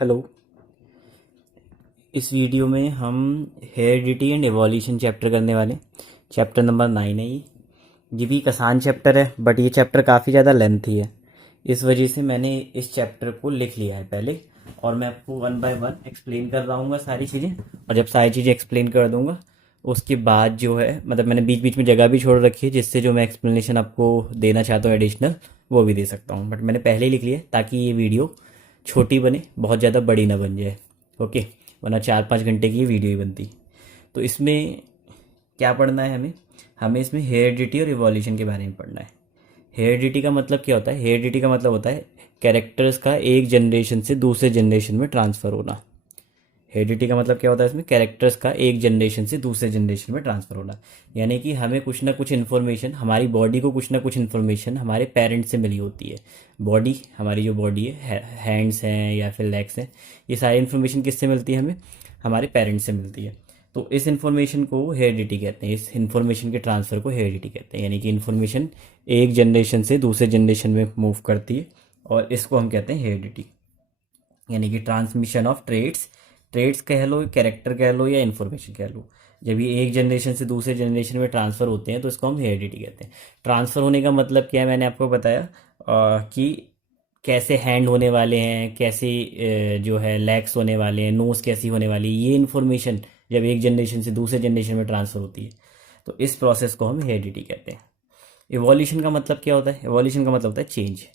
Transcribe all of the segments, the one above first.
Hello. इस video में हम हेरिडिटी एंड एवोल्यूशन चैप्टर करने वाले हैं। चैप्टर नंबर 9 है ये भी एक आसान चैप्टर है, बट ये चैप्टर काफ़ी ज़्यादा लेंथी है। इस वजह से मैंने इस चैप्टर को लिख लिया है पहले, और मैं आपको वन बाय वन एक्सप्लेन कर रहूँगा सारी चीज़ें। और जब सारी चीज़ें एक्सप्लेन कर दूँगा उसके बाद जो है, मतलब मैंने बीच बीच में जगह भी छोड़ रखी है जिससे जो मैं एक्सप्लेनेशन आपको देना चाहता हूँ एडिशनल, वो भी दे सकता हूँ। बट मैंने पहले ही लिख लिया है ताकि ये वीडियो छोटी बने, बहुत ज़्यादा बड़ी ना बन जाए। ओके, वरना 4-5 घंटे की वीडियो ही बनती। तो इसमें क्या पढ़ना है हमें? हमें इसमें हेरिडिटी और इवोल्यूशन के बारे में पढ़ना है। हेरिडिटी का मतलब क्या होता है? हेरिडिटी का मतलब होता है कैरेक्टर्स का एक जनरेशन से दूसरे जनरेशन में ट्रांसफ़र होना। हेरिडिटी का मतलब क्या होता है? इसमें कैरेक्टर्स का एक जनरेशन से दूसरे जनरेशन में ट्रांसफ़र होना। यानी कि हमें कुछ ना कुछ इन्फॉर्मेशन, हमारी बॉडी को कुछ ना कुछ इन्फॉर्मेशन हमारे पेरेंट्स से मिली होती है। बॉडी, हमारी जो बॉडी है, हैंड्स हैं या फिर लेग्स हैं, ये सारी इन्फॉर्मेशन किससे मिलती है? हमें हमारे पेरेंट्स से मिलती है। तो इस इन्फॉर्मेशन को हेरिडिटी कहते हैं। इस इन्फॉर्मेशन के ट्रांसफ़र को हेरिडिटी कहते हैं। यानी कि इन्फॉर्मेशन एक जनरेशन से दूसरे जनरेशन में मूव करती है, और इसको हम कहते हैं हेरिडिटी। यानी कि ट्रांसमिशन ऑफ ट्रेड्स, ट्रेड्स कह लो, कैरेक्टर कह लो, या इन्फॉर्मेशन कह लो, जब ये एक जनरेशन से दूसरे जनरेशन में ट्रांसफ़र होते हैं तो इसको हम हेरिडिटी कहते हैं। ट्रांसफ़र होने का मतलब क्या है, मैंने आपको बताया कि कैसे हैंड होने वाले हैं, कैसे जो है लेग्स होने वाले हैं, नोज़ कैसी होने वाली है, ये इन्फॉर्मेशन जब एक जनरेशन से दूसरे जनरेशन में ट्रांसफ़र होती है तो इस प्रोसेस को हम हेरिडिटी कहते हैं। इवोल्यूशन का मतलब क्या होता है? इवोल्यूशन का मतलब होता है चेंज।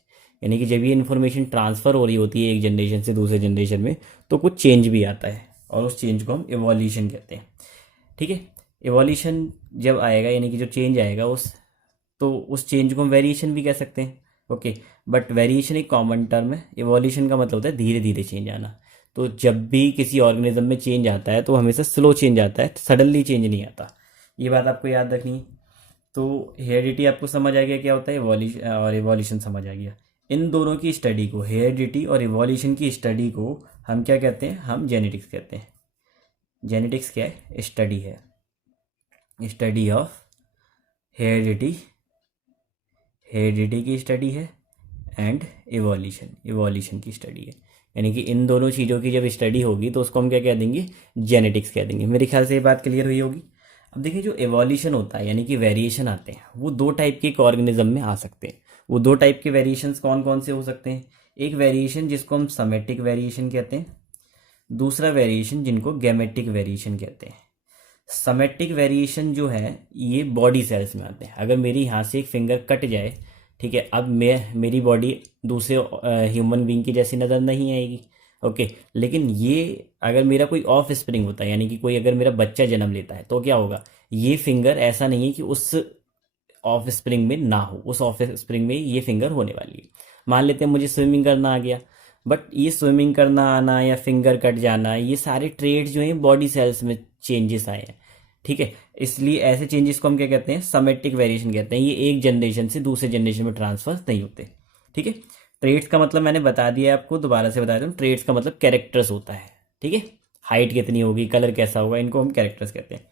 यानी कि जब ये इन्फॉर्मेशन ट्रांसफ़र हो रही होती है एक जनरेशन से दूसरे जनरेशन में तो कुछ चेंज भी आता है, और उस चेंज को हम इवोल्यूशन कहते हैं। ठीक है, इवोल्यूशन जब आएगा, यानी कि जो चेंज आएगा उस चेंज को हम वेरिएशन भी कह सकते हैं। ओके, बट वेरिएशन एक कॉमन टर्म है। इवोल्यूशन का मतलब होता है धीरे धीरे चेंज आना। तो जब भी किसी ऑर्गेनिज्म में चेंज आता है तो हमेशा स्लो चेंज आता है, सडनली चेंज नहीं आता। ये बात आपको याद रखनी है। तो हेरिडिटी आपको समझ आ गया क्या होता है, इवोल्यूशन और इवोल्यूशन समझ आ गया। इन दोनों की स्टडी को, हेरिडिटी और इवोल्यूशन की स्टडी को हम क्या कहते हैं? हम जेनेटिक्स कहते हैं। जेनेटिक्स क्या है? स्टडी है, स्टडी ऑफ हेरिडिटी, हेरिडिटी की स्टडी है, एंड इवोल्यूशन, इवोल्यूशन की स्टडी है। यानी कि इन दोनों चीज़ों की जब स्टडी होगी तो उसको हम क्या कह देंगे? जेनेटिक्स कह देंगे। मेरे ख्याल से ये बात क्लियर हुई होगी। अब देखिए, जो एवोल्यूशन होता है यानी कि वेरिएशन आते हैं, वो दो टाइप के एक ऑर्गेनिज्म में आ सकते हैं। वो दो टाइप के वेरिएशंस कौन कौन से हो सकते हैं? एक वेरिएशन जिसको हम समेटिक वेरिएशन कहते हैं, दूसरा वेरिएशन जिनको गैमेटिक वेरिएशन कहते हैं। समेटिक वेरिएशन जो है ये बॉडी सेल्स में आते हैं। अगर मेरी यहाँ से एक फिंगर कट जाए, ठीक है, अब मेरी बॉडी दूसरे ह्यूमन बींग की जैसी नज़र नहीं आएगी। ओके, लेकिन ये अगर मेरा कोई ऑफ स्प्रिंग होता है, यानी कि कोई अगर मेरा बच्चा जन्म लेता है, तो क्या होगा? ये फिंगर ऐसा नहीं है कि उस ऑफ स्प्रिंग में ना हो, उस ऑफ स्प्रिंग में ये फिंगर होने वाली है। मान लेते हैं मुझे स्विमिंग करना आ गया, बट ये स्विमिंग करना आना या फिंगर कट जाना, ये सारे ट्रेड्स जो हैं बॉडी सेल्स में चेंजेस आए हैं। ठीक है, इसलिए ऐसे चेंजेस को हम क्या कहते हैं? समेटिक वेरिएशन कहते हैं। ये एक जनरेशन से दूसरे जनरेशन में ट्रांसफर नहीं होते। ठीक है, ट्रेड्स का मतलब मैंने बता दिया है आपको, दोबारा से बता दूं। ट्रेड्स का मतलब कैरेक्टर्स होता है। ठीक है, हाइट कितनी होगी, कलर कैसा होगा, इनको हम कैरेक्टर्स कहते हैं।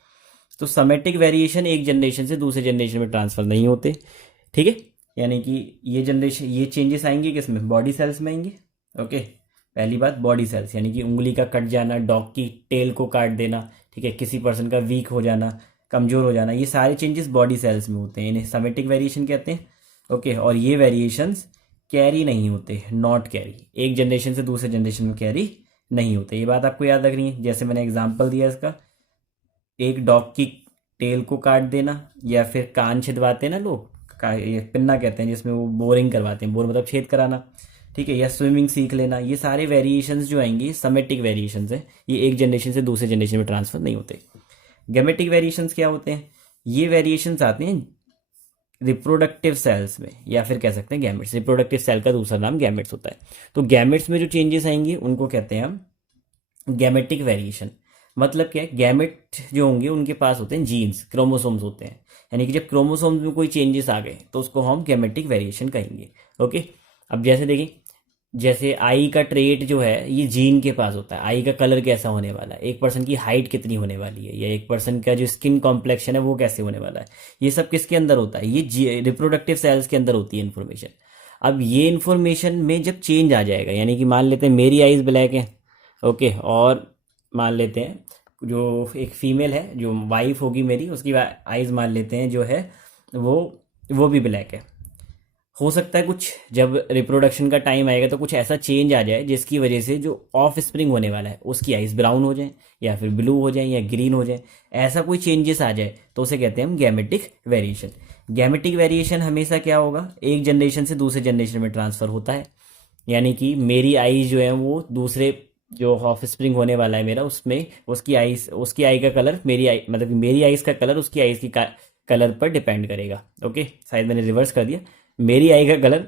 तो समेटिक वेरिएशन एक जनरेशन से दूसरे जनरेशन में ट्रांसफर नहीं होते। ठीक है, यानी कि ये जनरेशन, ये चेंजेस आएंगे किसमें? बॉडी सेल्स में आएंगे। ओके, पहली बात बॉडी सेल्स, यानी कि उंगली का कट जाना, डॉग की टेल को काट देना, ठीक है, किसी पर्सन का वीक हो जाना, कमज़ोर हो जाना, ये सारे चेंजेस बॉडी सेल्स में होते हैं, इन्हें समेटिक वेरिएशन कहते हैं। ओके, और ये वेरिएशंस कैरी नहीं होते, नॉट कैरी, एक जनरेशन से दूसरे जनरेशन में कैरी नहीं होते। ये बात आपको याद रखनी है। जैसे मैंने एग्जाम्पल दिया इसका, एक डॉग की टेल को काट देना, या फिर कान छिदवाते हैं ना लोग, ये पिन्ना कहते हैं, जिसमें वो बोरिंग करवाते हैं, बोर मतलब छेद कराना। ठीक है, या स्विमिंग सीख लेना, ये सारे वेरिएशंस जो आएंगे समेटिक वेरिएशंस हैं। ये एक जनरेशन से दूसरे जनरेशन में ट्रांसफर नहीं होते। गैमेटिक वेरिएशंस क्या होते हैं? ये वेरिएशंस आते हैं रिप्रोडक्टिव सेल्स में, या फिर कह सकते हैं गैमेट्स। रिप्रोडक्टिव सेल का दूसरा नाम गैमेट्स होता है। तो गैमेट्स में जो चेंजेस आएंगे उनको कहते हैं हम गैमेटिक वेरिएशन। मतलब क्या है? गैमेट जो होंगे उनके पास होते हैं जीन्स, क्रोमोसोम्स होते हैं। यानी कि जब क्रोमोसोम्स में कोई चेंजेस आ गए तो उसको हम गैमेटिक वेरिएशन कहेंगे। ओके, अब जैसे देखिए, जैसे आई का ट्रेट जो है ये जीन के पास होता है। आई का कलर कैसा होने वाला है, एक पर्सन की हाइट कितनी होने वाली है, या एक पर्सन का जो स्किन कॉम्प्लेक्शन है वो कैसे होने वाला है, ये सब किसके अंदर होता है? ये रिप्रोडक्टिव सेल्स के अंदर होती है इन्फॉर्मेशन। अब ये इन्फॉर्मेशन में जब चेंज आ जाएगा, यानी कि मान लेते हैं मेरी आईज ब्लैक है, ओके, और मान लेते हैं जो एक फीमेल है, जो वाइफ होगी मेरी, उसकी आइज़ मान लेते हैं जो है वो वो भी ब्लैक है। हो सकता है कुछ जब रिप्रोडक्शन का टाइम आएगा तो कुछ ऐसा चेंज आ जाए जिसकी वजह से जो ऑफ स्प्रिंग होने वाला है उसकी आइज ब्राउन हो जाए, या फिर ब्लू हो जाए, या ग्रीन हो जाए। ऐसा कोई चेंजेस आ जाए तो उसे कहते हैं हम गैमेटिक वेरिएशन। गैमेटिक वेरिएशन हमेशा क्या होगा, एक जनरेशन से दूसरे जनरेशन में ट्रांसफर होता है। यानी कि मेरी आईज जो है वो दूसरे जो ऑफ स्प्रिंग होने वाला है मेरा, उसमें उसकी आई का कलर, मेरी आई मतलब कि मेरी आईज का कलर उसकी आईज की कलर पर डिपेंड करेगा। ओके, शायद मैंने रिवर्स कर दिया। मेरी आई का कलर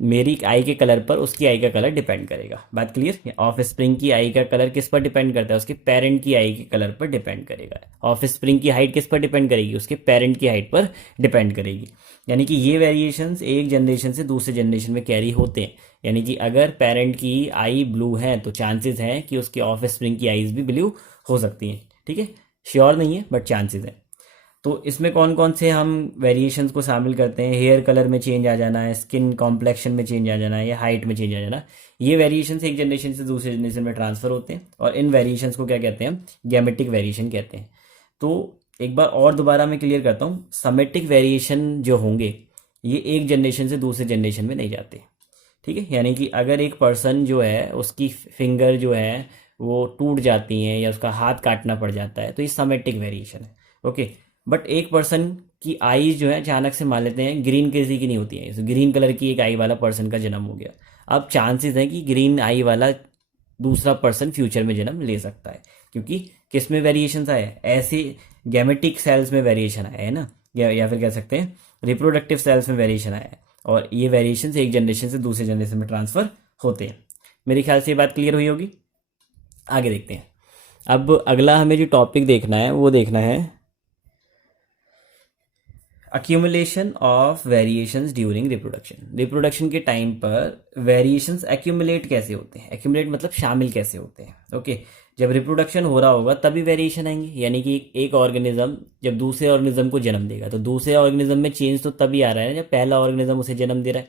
मेरी आई के कलर पर उसकी आई का कलर डिपेंड करेगा। बात क्लियर? ऑफ स्प्रिंग की आई का कलर किस पर डिपेंड करता है? उसके पेरेंट की आई के कलर पर डिपेंड करेगा। ऑफ स्प्रिंग की हाइट किस पर डिपेंड करेगी? उसके पेरेंट की हाइट पर डिपेंड करेगी। यानी कि ये वेरिएशंस एक जनरेशन से दूसरे जनरेशन में कैरी होते हैं। यानी कि अगर पेरेंट की आई ब्लू है तो चांसेस हैं कि उसके ऑफ स्प्रिंग की आईज भी ब्लू हो सकती हैं। ठीक है, श्योर नहीं है बट चांसेस हैं। तो इसमें कौन कौन से हम वेरिएशंस को शामिल करते हैं? हेयर कलर में चेंज आ जाना है, स्किन कॉम्प्लेक्शन में चेंज आ जाना है, या हाइट में चेंज आ जाना। ये वेरिएशंस एक जनरेशन से दूसरे जनरेशन में ट्रांसफर होते हैं और इन वेरिएशंस को क्या कहते हैं? गैमेटिक वेरिएशन कहते हैं। तो एक बार और दोबारा मैं क्लियर करता हूँ, समेटिक वेरिएशन जो होंगे ये एक जनरेशन से दूसरे जनरेशन में नहीं जाते। ठीक है, यानी कि अगर एक पर्सन जो है उसकी फिंगर जो है वो टूट जाती हैं या उसका हाथ काटना पड़ जाता है तो ये समेटिक वेरिएशन है। ओके, बट एक पर्सन की आईज जो है अचानक से मान लेते हैं ग्रीन किसी की नहीं होती है, ग्रीन कलर की एक आई वाला पर्सन का जन्म हो गया। अब चांसेस है कि ग्रीन आई वाला दूसरा पर्सन फ्यूचर में जन्म ले सकता है, क्योंकि किस में वेरिएशन आया है? ऐसे गैमेटिक सेल्स में वेरिएशन आया है ना, या फिर कह सकते हैं रिप्रोडक्टिव सेल्स में वेरिएशन आया है। और ये वेरिएशन एक जनरेशन से दूसरे जनरेशन में ट्रांसफर होते हैं। मेरे ख्याल से ये बात क्लियर हुई होगी। आगे देखते हैं। अब अगला हमें जो टॉपिक देखना है वो देखना है accumulation of variations during reproduction. Reproduction के टाइम पर वेरिएशंस एक्यूमुलेट कैसे होते हैं? एक्यूमुलेट मतलब शामिल कैसे होते हैं। ओके, जब रिप्रोडक्शन हो रहा होगा तभी वेरिएशन आएंगे। यानी कि एक ऑर्गेनिज्म जब दूसरे ऑर्गेनिज्म को जन्म देगा तो दूसरे ऑर्गेनिज्म में चेंज तो तभी आ रहा है ना जब पहला ऑर्गेनिज्म उसे जन्म दे रहा है।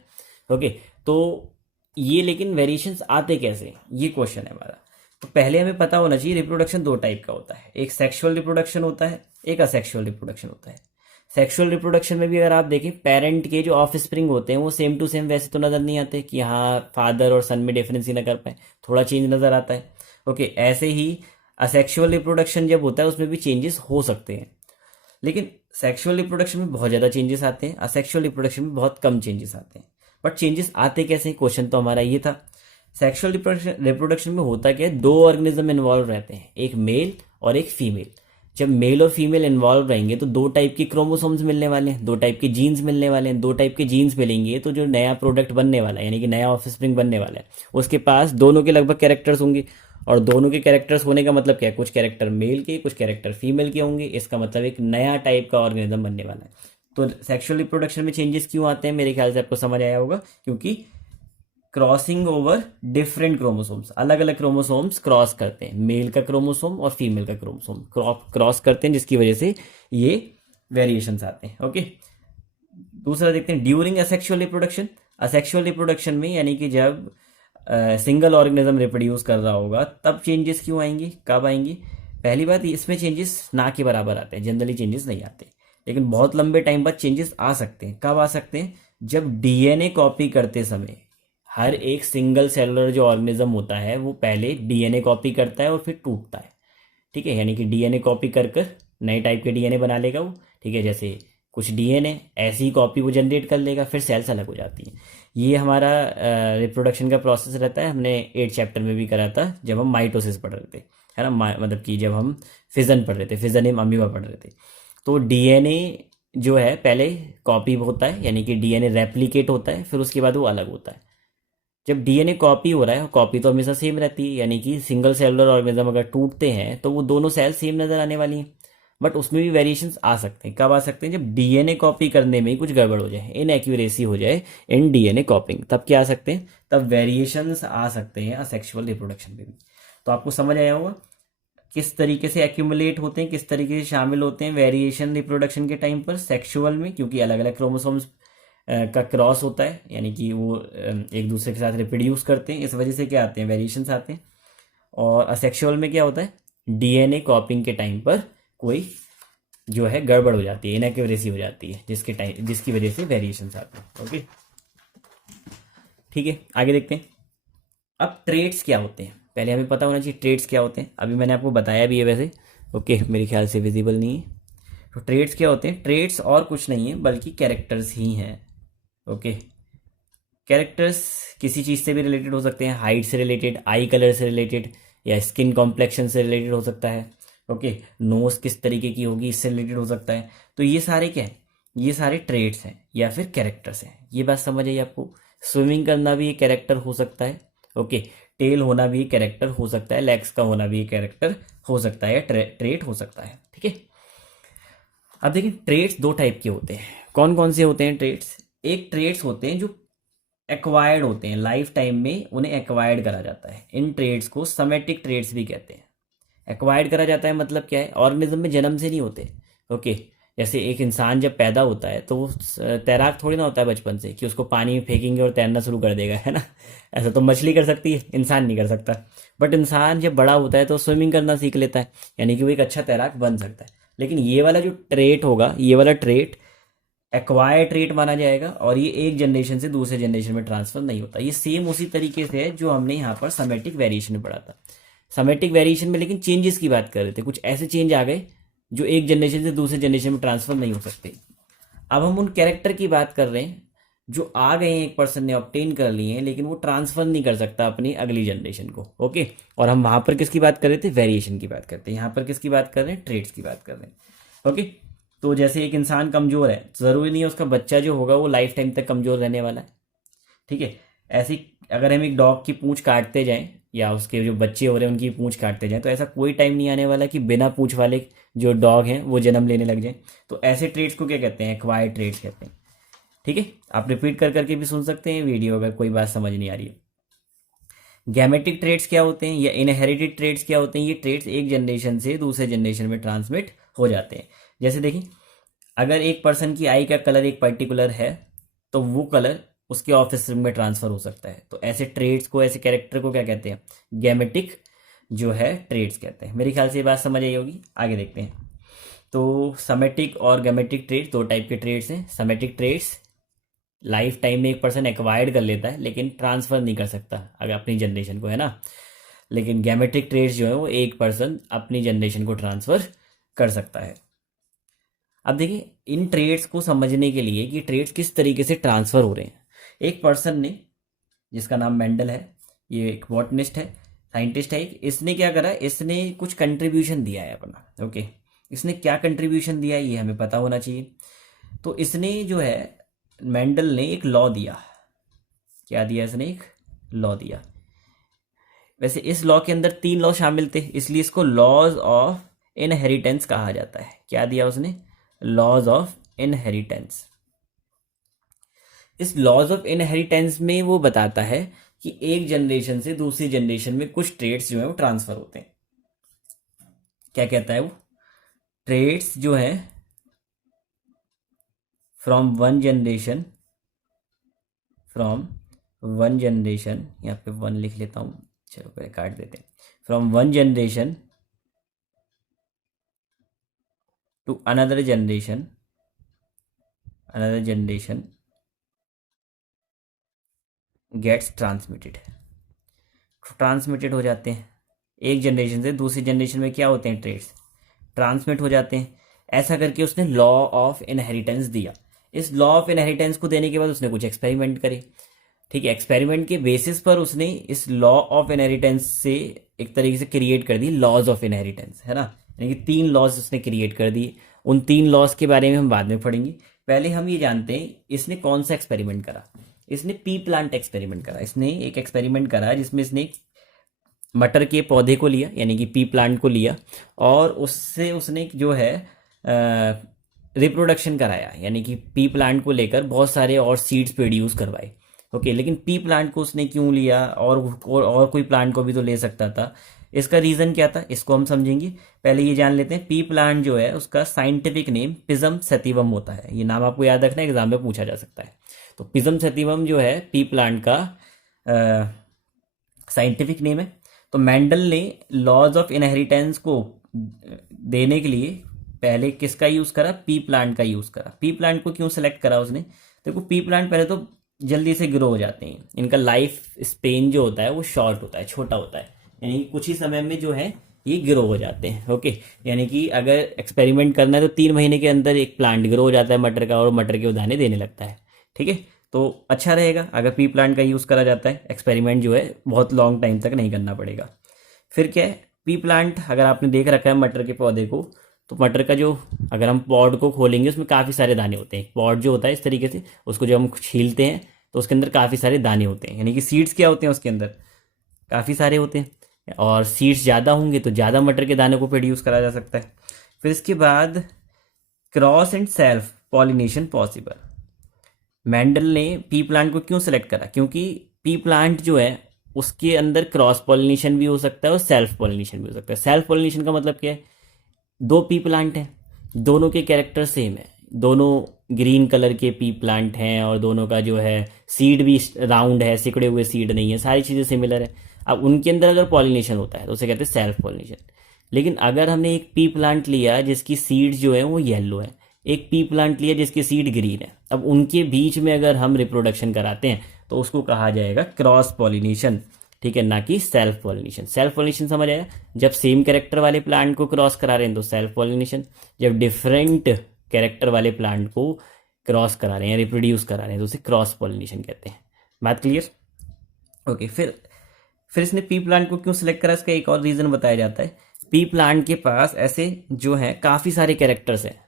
ओके, तो ये लेकिन वेरिएशंस आते कैसे, ये क्वेश्चन है हमारा। तो पहले हमें पता होना चाहिए रिप्रोडक्शन दो टाइप का होता है, एक सेक्सुअल रिप्रोडक्शन होता है, एक असेक्सुअल रिप्रोडक्शन होता है। सेक्सुअल रिप्रोडक्शन में भी अगर आप देखें, पेरेंट के जो ऑफ स्प्रिंग होते हैं वो सेम टू सेम वैसे तो नजर नहीं आते कि हाँ फादर और सन में डिफरेंस ही ना कर पाए, थोड़ा चेंज नजर आता है। ओके, ऐसे ही असेक्सुअल रिप्रोडक्शन जब होता है उसमें भी चेंजेस हो सकते हैं, लेकिन सेक्सुअल रिप्रोडक्शन में बहुत ज़्यादा चेंजेस आते हैं, असेक्सुअल रिप्रोडक्शन में बहुत कम चेंजेस आते हैं। बट चेंजेस आते कैसे, क्वेश्चन तो हमारा ये था। सेक्सुअल रिप्रोडक्शन में होता क्या है, दो ऑर्गेनिज्म इन्वॉल्व रहते हैं, एक मेल और एक फीमेल। जब मेल और फीमेल इन्वॉल्व रहेंगे तो दो टाइप के क्रोमोसोम्स मिलने वाले हैं, दो टाइप के जीन्स मिलने वाले हैं। दो टाइप के जीन्स मिलेंगे तो जो नया प्रोडक्ट बनने वाला है, यानी कि नया ऑफस्प्रिंग बनने वाला है, उसके पास दोनों के लगभग कैरेक्टर्स होंगे। और दोनों के कैरेक्टर्स होने का मतलब क्या है, कुछ कैरेक्टर मेल के कुछ कैरेक्टर फीमेल के होंगे। इसका मतलब एक नया टाइप का ऑर्गेनिज्म बनने वाला है। तो सेक्सुअल रिप्रोडक्शन में चेंजेस क्यों आते हैं, मेरे ख्याल से आपको समझ आया होगा, क्योंकि क्रॉसिंग ओवर डिफरेंट क्रोमोसोम्स, अलग अलग क्रोमोसोम्स क्रॉस करते हैं, मेल का क्रोमोसोम और फीमेल का क्रोमोसोम क्रॉस करते हैं, जिसकी वजह से ये वेरिएशंस आते हैं। ओके, दूसरा देखते हैं during asexual reproduction. Asexual reproduction में यानी कि जब सिंगल ऑर्गेनिज्म रिप्रोड्यूस कर रहा होगा तब चेंजेस क्यों आएंगे, कब आएंगे? पहली बात, इसमें चेंजेस ना के बराबर आते हैं, जनरली चेंजेस नहीं आते, लेकिन बहुत लंबे टाइम बाद चेंजेस आ सकते हैं। कब आ सकते हैं? जब डीएनए कॉपी करते समय हर एक सिंगल सेलुलर जो ऑर्गेनिज्म होता है वो पहले डीएनए कॉपी करता है और फिर टूटता है। ठीक है, यानी कि डीएनए कॉपी कर कर नए टाइप के डीएनए बना लेगा वो। ठीक है, जैसे कुछ डीएनए ऐसी कॉपी वो जनरेट कर लेगा, फिर सेल्स अलग हो जाती हैं। ये हमारा रिप्रोडक्शन का प्रोसेस रहता है। हमने 8 चैप्टर में भी करा था जब हम माइटोसिस पढ़ रहे थे, है ना, मतलब कि जब हम फिजन पढ़ रहे थे, फिजन एम अमीबा पढ़ रहे थे। तो डीएनए जो है पहले कॉपी होता है, यानी कि डीएनए रेप्लिकेट होता है, फिर उसके बाद वो अलग होता है। जब डीएनए कॉपी हो रहा है, कॉपी तो हमेशा सेम रहती है, यानी कि सिंगल सेलुलर ऑर्गेनिज्म अगर टूटते हैं तो वो दोनों सेल सेम नजर आने वाली हैं। बट उसमें भी वेरिएशंस आ सकते हैं। कब आ सकते हैं? जब डीएनए कॉपी करने में ही कुछ गड़बड़ हो जाए, इनएक्यूरेसी हो जाए इन डीएनए कॉपिंग, तब क्या आ सकते हैं? तब वेरिएशंस आ सकते हैं असेक्सुअल रिप्रोडक्शन में भी। तो आपको समझ आया होगा किस तरीके से एक्यूमुलेट होते हैं, किस तरीके से शामिल होते हैं वेरिएशन रिप्रोडक्शन के टाइम पर सेक्सुअल में, क्योंकि अलग अलग क्रोमोसोम्स का क्रॉस होता है, यानी कि वो एक दूसरे के साथ रिप्रोड्यूस करते हैं, इस वजह से क्या आते हैं? वेरिएशंस आते हैं। और असेक्सुअल में क्या होता है, डीएनए कॉपिंग के टाइम पर कोई जो है गड़बड़ हो जाती है, इनएक्यूरेसी हो जाती है, जिसकी वजह से वेरिएशंस आते हैं। ओके, ठीक है, आगे देखते हैं। अब ट्रेड्स क्या होते हैं, पहले हमें पता होना चाहिए ट्रेड्स क्या होते हैं। अभी मैंने आपको बताया भी है वैसे। ओके, मेरे ख्याल से विजिबल नहीं है। तो ट्रेड्स क्या होते हैं, ट्रेड्स और कुछ नहीं है बल्कि कैरेक्टर्स ही हैं। ओके, कैरेक्टर्स किसी चीज़ से भी रिलेटेड हो सकते हैं, हाइट से रिलेटेड, आई कलर से रिलेटेड, या स्किन कॉम्प्लेक्शन से रिलेटेड हो सकता है। ओके, नोज किस तरीके की होगी इससे रिलेटेड हो सकता है। तो ये सारे क्या है, ये सारे ट्रेड्स हैं या फिर कैरेक्टर्स हैं। ये बात समझ आई आपको। स्विमिंग करना भी एक कैरेक्टर हो सकता है। ओके, टेल होना भी एक कैरेक्टर हो सकता है, लेग्स का होना भी एक कैरेक्टर हो सकता है, ट्रेट हो सकता है। ठीक है, अब देखिए ट्रेड्स दो टाइप के होते हैं। कौन कौन से होते हैं ट्रेड्स, एक ट्रेड्स होते हैं जो एक्वायर्ड होते हैं, लाइफ टाइम में उन्हें एक्वायर्ड करा जाता है। इन ट्रेड्स को समेटिक ट्रेड्स भी कहते हैं। एक्वायर्ड करा जाता है मतलब क्या है, ऑर्गेनिज्म में जन्म से नहीं होते। ओके, जैसे एक इंसान जब पैदा होता है तो वो तैराक थोड़ी ना होता है बचपन से कि उसको पानी में फेंकेंगे और तैरना शुरू कर देगा, है ना। ऐसा तो मछली कर सकती है, इंसान नहीं कर सकता। बट इंसान जब बड़ा होता है तो स्विमिंग करना सीख लेता है, यानी कि वो एक अच्छा तैराक बन सकता है। लेकिन ये वाला जो ट्रेट होगा, ये वाला ट्रेट एक्वायर्ड ट्रेट माना जाएगा, और ये एक जनरेशन से दूसरे जनरेशन में ट्रांसफर नहीं होता। ये सेम उसी तरीके से है जो हमने यहाँ पर समेटिक वेरिएशन में पढ़ा था। समेटिक वेरिएशन में लेकिन चेंजेस की बात कर रहे थे, कुछ ऐसे चेंज आ गए जो एक जनरेशन से दूसरे जनरेशन में ट्रांसफर नहीं हो सकते। अब हम उन कैरेक्टर की बात कर रहे हैं जो आ गए हैं, एक पर्सन ने ऑब्टेन कर लिए हैं, लेकिन वो ट्रांसफर नहीं कर सकता अपनी अगली जनरेशन को। ओके, और हम वहां पर किसकी बात कर रहे थे, वेरिएशन की बात करते हैं। यहाँ पर किसकी बात कर रहे हैं, ट्रेड्स की बात कर रहे हैं। ओके, तो जैसे एक इंसान कमजोर है, जरूरी नहीं है उसका बच्चा जो होगा वो लाइफ टाइम तक कमजोर रहने वाला है। ठीक है, ऐसी अगर हम एक डॉग की पूंछ काटते जाएं या उसके जो बच्चे हो रहे हैं उनकी पूंछ काटते जाएं, तो ऐसा कोई टाइम नहीं आने वाला कि बिना पूंछ वाले जो डॉग हैं वो जन्म लेने लग जाएं। तो ऐसे ट्रेड्स को क्या कहते हैं, एक्वायर्ड ट्रेड्स कहते हैं। ठीक है, आप रिपीट कर करके भी सुन सकते हैं वीडियो अगर कोई बात समझ नहीं आ रही है। गैमेटिक ट्रेड्स क्या होते हैं या इनहेरिटेड ट्रेड्स क्या होते हैं, ये ट्रेड्स एक जनरेशन से दूसरे जनरेशन में ट्रांसमिट हो जाते हैं। जैसे देखिए, अगर एक पर्सन की आई का कलर एक पर्टिकुलर है तो वो कलर उसके ऑफिस में ट्रांसफर हो सकता है। तो ऐसे ट्रेड्स को, ऐसे कैरेक्टर को क्या कहते हैं, गैमेटिक जो है ट्रेड्स कहते हैं। मेरे ख्याल से ये बात समझ आई होगी। आगे देखते हैं। तो समेटिक और गैमेटिक ट्रेड्स दो टाइप के ट्रेड्स हैं। समेटिक ट्रेड्स लाइफ टाइम में एक पर्सन एक्वायर्ड कर लेता है लेकिन ट्रांसफर नहीं कर सकता अगर अपनी जनरेशन को, है ना। लेकिन गैमेटिक ट्रेड्स जो है वो एक पर्सन अपनी जनरेशन को ट्रांसफर कर सकता है। अब देखिए, इन ट्रेड्स को समझने के लिए कि ट्रेड्स किस तरीके से ट्रांसफर हो रहे हैं, एक पर्सन ने, जिसका नाम मेंडल है, ये एक बॉटनिस्ट है, साइंटिस्ट है, इसने क्या करा, इसने कुछ कंट्रीब्यूशन दिया है अपना। ओके, इसने क्या कंट्रीब्यूशन दिया है ये हमें पता होना चाहिए। तो इसने जो है, मेंडल ने एक लॉ दिया। क्या दिया इसने, एक लॉ दिया। वैसे इस लॉ के अंदर 3 लॉ शामिल थे, इसलिए इसको लॉज ऑफ इनहेरिटेंस कहा जाता है। क्या दिया उसने, लॉज ऑफ इनहेरिटेंस। इस लॉज ऑफ इनहेरिटेंस में वो बताता है कि एक जनरेशन से दूसरी जनरेशन में कुछ ट्रेड्स जो है वो ट्रांसफर होते हैं। क्या कहता है वो, ट्रेड्स जो है फ्रॉम वन जनरेशन, यहाँ पे 1 लिख लेता हूं, चलो पहले काट देते हैं। From one generation to another generation gets transmitted हो जाते हैं। एक जनरेशन से दूसरी जनरेशन में क्या होते हैं, ट्रेड्स ट्रांसमिट हो जाते हैं। ऐसा करके उसने लॉ ऑफ इनहेरिटेंस दिया। इस लॉ ऑफ इनहेरिटेंस को देने के बाद उसने कुछ एक्सपेरिमेंट करे। ठीक है, एक्सपेरिमेंट के बेसिस पर उसने इस लॉ ऑफ इनहेरिटेंस से एक तरीके से क्रिएट कर दी लॉज ऑफ इनहेरिटेंस, है ना। यानी कि 3 लॉज उसने क्रिएट कर दिए। उन 3 लॉज के बारे में हम बाद में पढ़ेंगे। पहले हम ये जानते हैं इसने कौन सा एक्सपेरिमेंट करा। इसने पी प्लांट एक्सपेरिमेंट करा। इसने एक एक्सपेरिमेंट करा जिसमें इसने मटर के पौधे को लिया, यानी कि पी प्लांट को लिया, और उससे उसने जो है रिप्रोडक्शन कराया, यानी कि पी प्लांट को लेकर बहुत सारे और सीड्स प्रोड्यूस करवाए। ओके, लेकिन पी प्लांट को उसने क्यों लिया, और कोई प्लांट को भी तो ले सकता था। इसका रीज़न क्या था, इसको हम समझेंगे। पहले ये जान लेते हैं, पी प्लांट जो है उसका साइंटिफिक नेम पिजम सेटिवम होता है। ये नाम आपको याद रखना, एग्जाम में पूछा जा सकता है। तो पिजम सेटिवम जो है पी प्लांट का साइंटिफिक नेम है। तो मेंडल ने लॉज ऑफ इनहेरिटेंस को देने के लिए पहले किसका यूज़ करा, पी प्लांट का यूज़ करा। पी प्लांट को क्यों सेलेक्ट करा उसने, देखो पी प्लांट पहले तो जल्दी से ग्रो हो जाते हैं, इनका लाइफ स्पेन जो होता है वो शॉर्ट होता है, छोटा होता है, यानी कि कुछ ही समय में जो है ये ग्रो हो जाते हैं। ओके, यानी कि अगर एक्सपेरिमेंट करना है तो 3 महीने के अंदर एक प्लांट ग्रो हो जाता है मटर का, और मटर के दाने देने लगता है। ठीक है, तो अच्छा रहेगा अगर पी प्लांट का यूज़ करा जाता है, एक्सपेरिमेंट जो है बहुत लॉन्ग टाइम तक नहीं करना पड़ेगा। फिर क्या है, पी प्लांट अगर आपने देख रखा है मटर के पौधे को, तो मटर का जो, अगर हम पॉड को खोलेंगे उसमें काफ़ी सारे दाने होते हैं। पॉड जो होता है इस तरीके से, उसको जब हम छीलते हैं तो उसके अंदर काफ़ी सारे दाने होते हैं, यानी कि सीड्स क्या होते हैं उसके अंदर, काफ़ी सारे होते हैं, और सीड्स ज़्यादा होंगे तो ज़्यादा मटर के दाने को प्रोड्यूस करा जा सकता है। फिर इसके बाद cross and self pollination possible. Mendel ने पी प्लांट को क्यों सेलेक्ट करा, क्योंकि पी प्लांट जो है उसके अंदर क्रॉस पॉलिनेशन भी हो सकता है और सेल्फ पॉलिनेशन भी हो सकता है। सेल्फ पॉलिनेशन का मतलब क्या है, दो पी प्लांट हैं, दोनों के कैरेक्टर सेम है, दोनों ग्रीन कलर के पी प्लांट हैं, और दोनों का जो है सीड भी राउंड है, सिकड़े हुए सीड नहीं है, सारी चीज़ें सिमिलर है। अब उनके अंदर अगर पॉलिनेशन होता है तो उसे कहते हैं सेल्फ पॉलिनेशन। लेकिन अगर हमने एक पी प्लांट लिया जिसकी सीड जो है वो येलो है, एक पी प्लांट लिया जिसकी सीड ग्रीन है, अब उनके बीच में अगर हम रिप्रोडक्शन कराते हैं तो उसको कहा जाएगा क्रॉस पॉलिनेशन। ठीक है, ना कि सेल्फ पॉलिनेशन। सेल्फ पॉलिनेशन समझ आया, जब सेम कैरेक्टर वाले प्लांट को क्रॉस करा रहे हैं तो सेल्फ पॉलिनेशन, जब डिफरेंट कैरेक्टर वाले प्लांट को क्रॉस करा रहे हैं, रिप्रोड्यूस करा रहे हैं, तो उसे क्रॉस पॉलिनेशन कहते हैं। बात क्लियर? ओके, फिर इसने पी प्लांट को क्यों सिलेक्ट करा, इसका एक और रीजन बताया जाता है। पी प्लांट के पास ऐसे जो है काफ़ी सारे कैरेक्टर्स हैं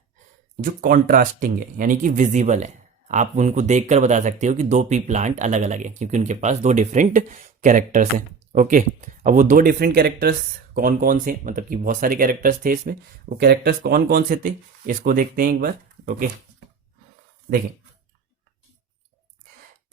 जो कॉन्ट्रास्टिंग है, यानी कि विजिबल है। आप उनको देखकर बता सकते हो कि दो पी प्लांट अलग अलग है, क्योंकि उनके पास दो डिफरेंट कैरेक्टर्स हैं। ओके, अब वो दो डिफरेंट कैरेक्टर्स कौन कौन से हैं, मतलब कि बहुत सारे कैरेक्टर्स थे इसमें, वो कैरेक्टर्स कौन कौन से थे इसको देखते हैं एक बार। ओके, देखें,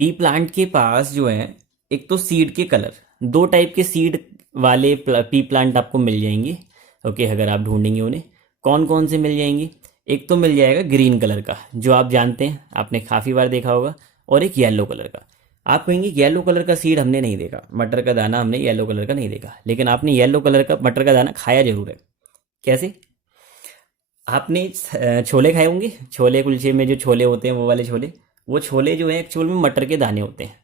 पी प्लांट के पास जो है एक तो सीड के कलर, दो टाइप के सीड वाले पी प्लांट आपको मिल जाएंगे। ओके, अगर आप ढूंढेंगे उन्हें, कौन कौन से मिल जाएंगे, एक तो मिल जाएगा ग्रीन कलर का जो आप जानते हैं, आपने काफ़ी बार देखा होगा, और एक येलो कलर का। आप कहेंगे येलो कलर का सीड हमने नहीं देखा, मटर का दाना हमने येलो कलर का नहीं देखा, लेकिन आपने येलो कलर का मटर का दाना खाया जरूर है। कैसे? आपने छोले खाए होंगे, छोले कुलचे में जो छोले होते हैं वो वाले छोले, वो छोले जो है एक्चुअल में मटर के दाने होते हैं।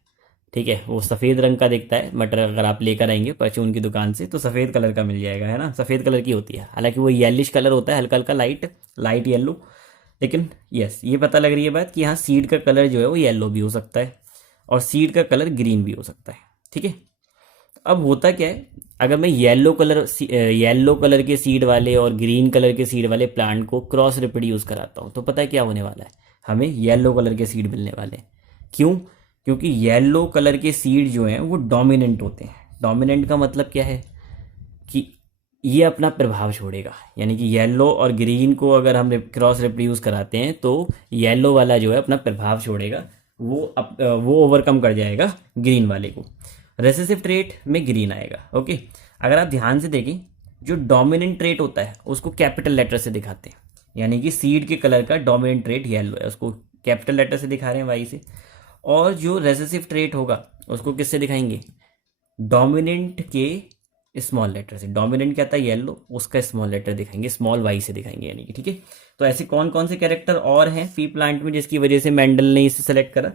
ठीक है, वो सफ़ेद रंग का दिखता है, मटर अगर आप लेकर आएंगे परचून की दुकान से तो सफ़ेद कलर का मिल जाएगा, है ना, सफ़ेद कलर की होती है, हालांकि वो येलिश कलर होता है, हल्का हल्का लाइट लाइट येलो। लेकिन यस, ये पता लग रही है बात कि हाँ, सीड का कलर जो है वो येलो भी हो सकता है और सीड का कलर ग्रीन भी हो सकता है। ठीक है, अब होता क्या है, अगर मैं येलो कलर के सीड वाले और ग्रीन कलर के सीड वाले प्लांट को क्रॉस रिप्रोड्यूस कराता हूँ तो पता है क्या होने वाला है, हमें येलो कलर के सीड मिलने वाले हैं। क्यों? क्योंकि येलो कलर के सीड जो हैं वो डोमिनेंट होते हैं। डोमिनेंट का मतलब क्या है कि ये अपना प्रभाव छोड़ेगा, यानी कि येलो और ग्रीन को अगर हम क्रॉस रिप्रोड्यूस कराते हैं तो येलो वाला जो है अपना प्रभाव छोड़ेगा, वो ओवरकम कर जाएगा ग्रीन वाले को, रेसेसिव ट्रेट में ग्रीन आएगा। ओके, अगर आप ध्यान से देखें, जो डोमिनेंट ट्रेट होता है उसको कैपिटल लेटर से दिखाते हैं, यानी कि सीड के कलर का डोमिनेंट ट्रेट येलो है, उसको कैपिटल लेटर से दिखा रहे हैं वाई से, और जो रेसेसिव ट्रेट होगा उसको किससे दिखाएंगे, डोमिनेंट के स्मॉल लेटर से। डोमिनेंट क्या था, येलो, उसका स्मॉल लेटर दिखाएंगे, स्मॉल वाई से दिखाएंगे, यानी कि ठीक है। तो ऐसे कौन कौन से कैरेक्टर और हैं पी प्लांट में जिसकी वजह से मेंडल ने इसे सेलेक्ट करा।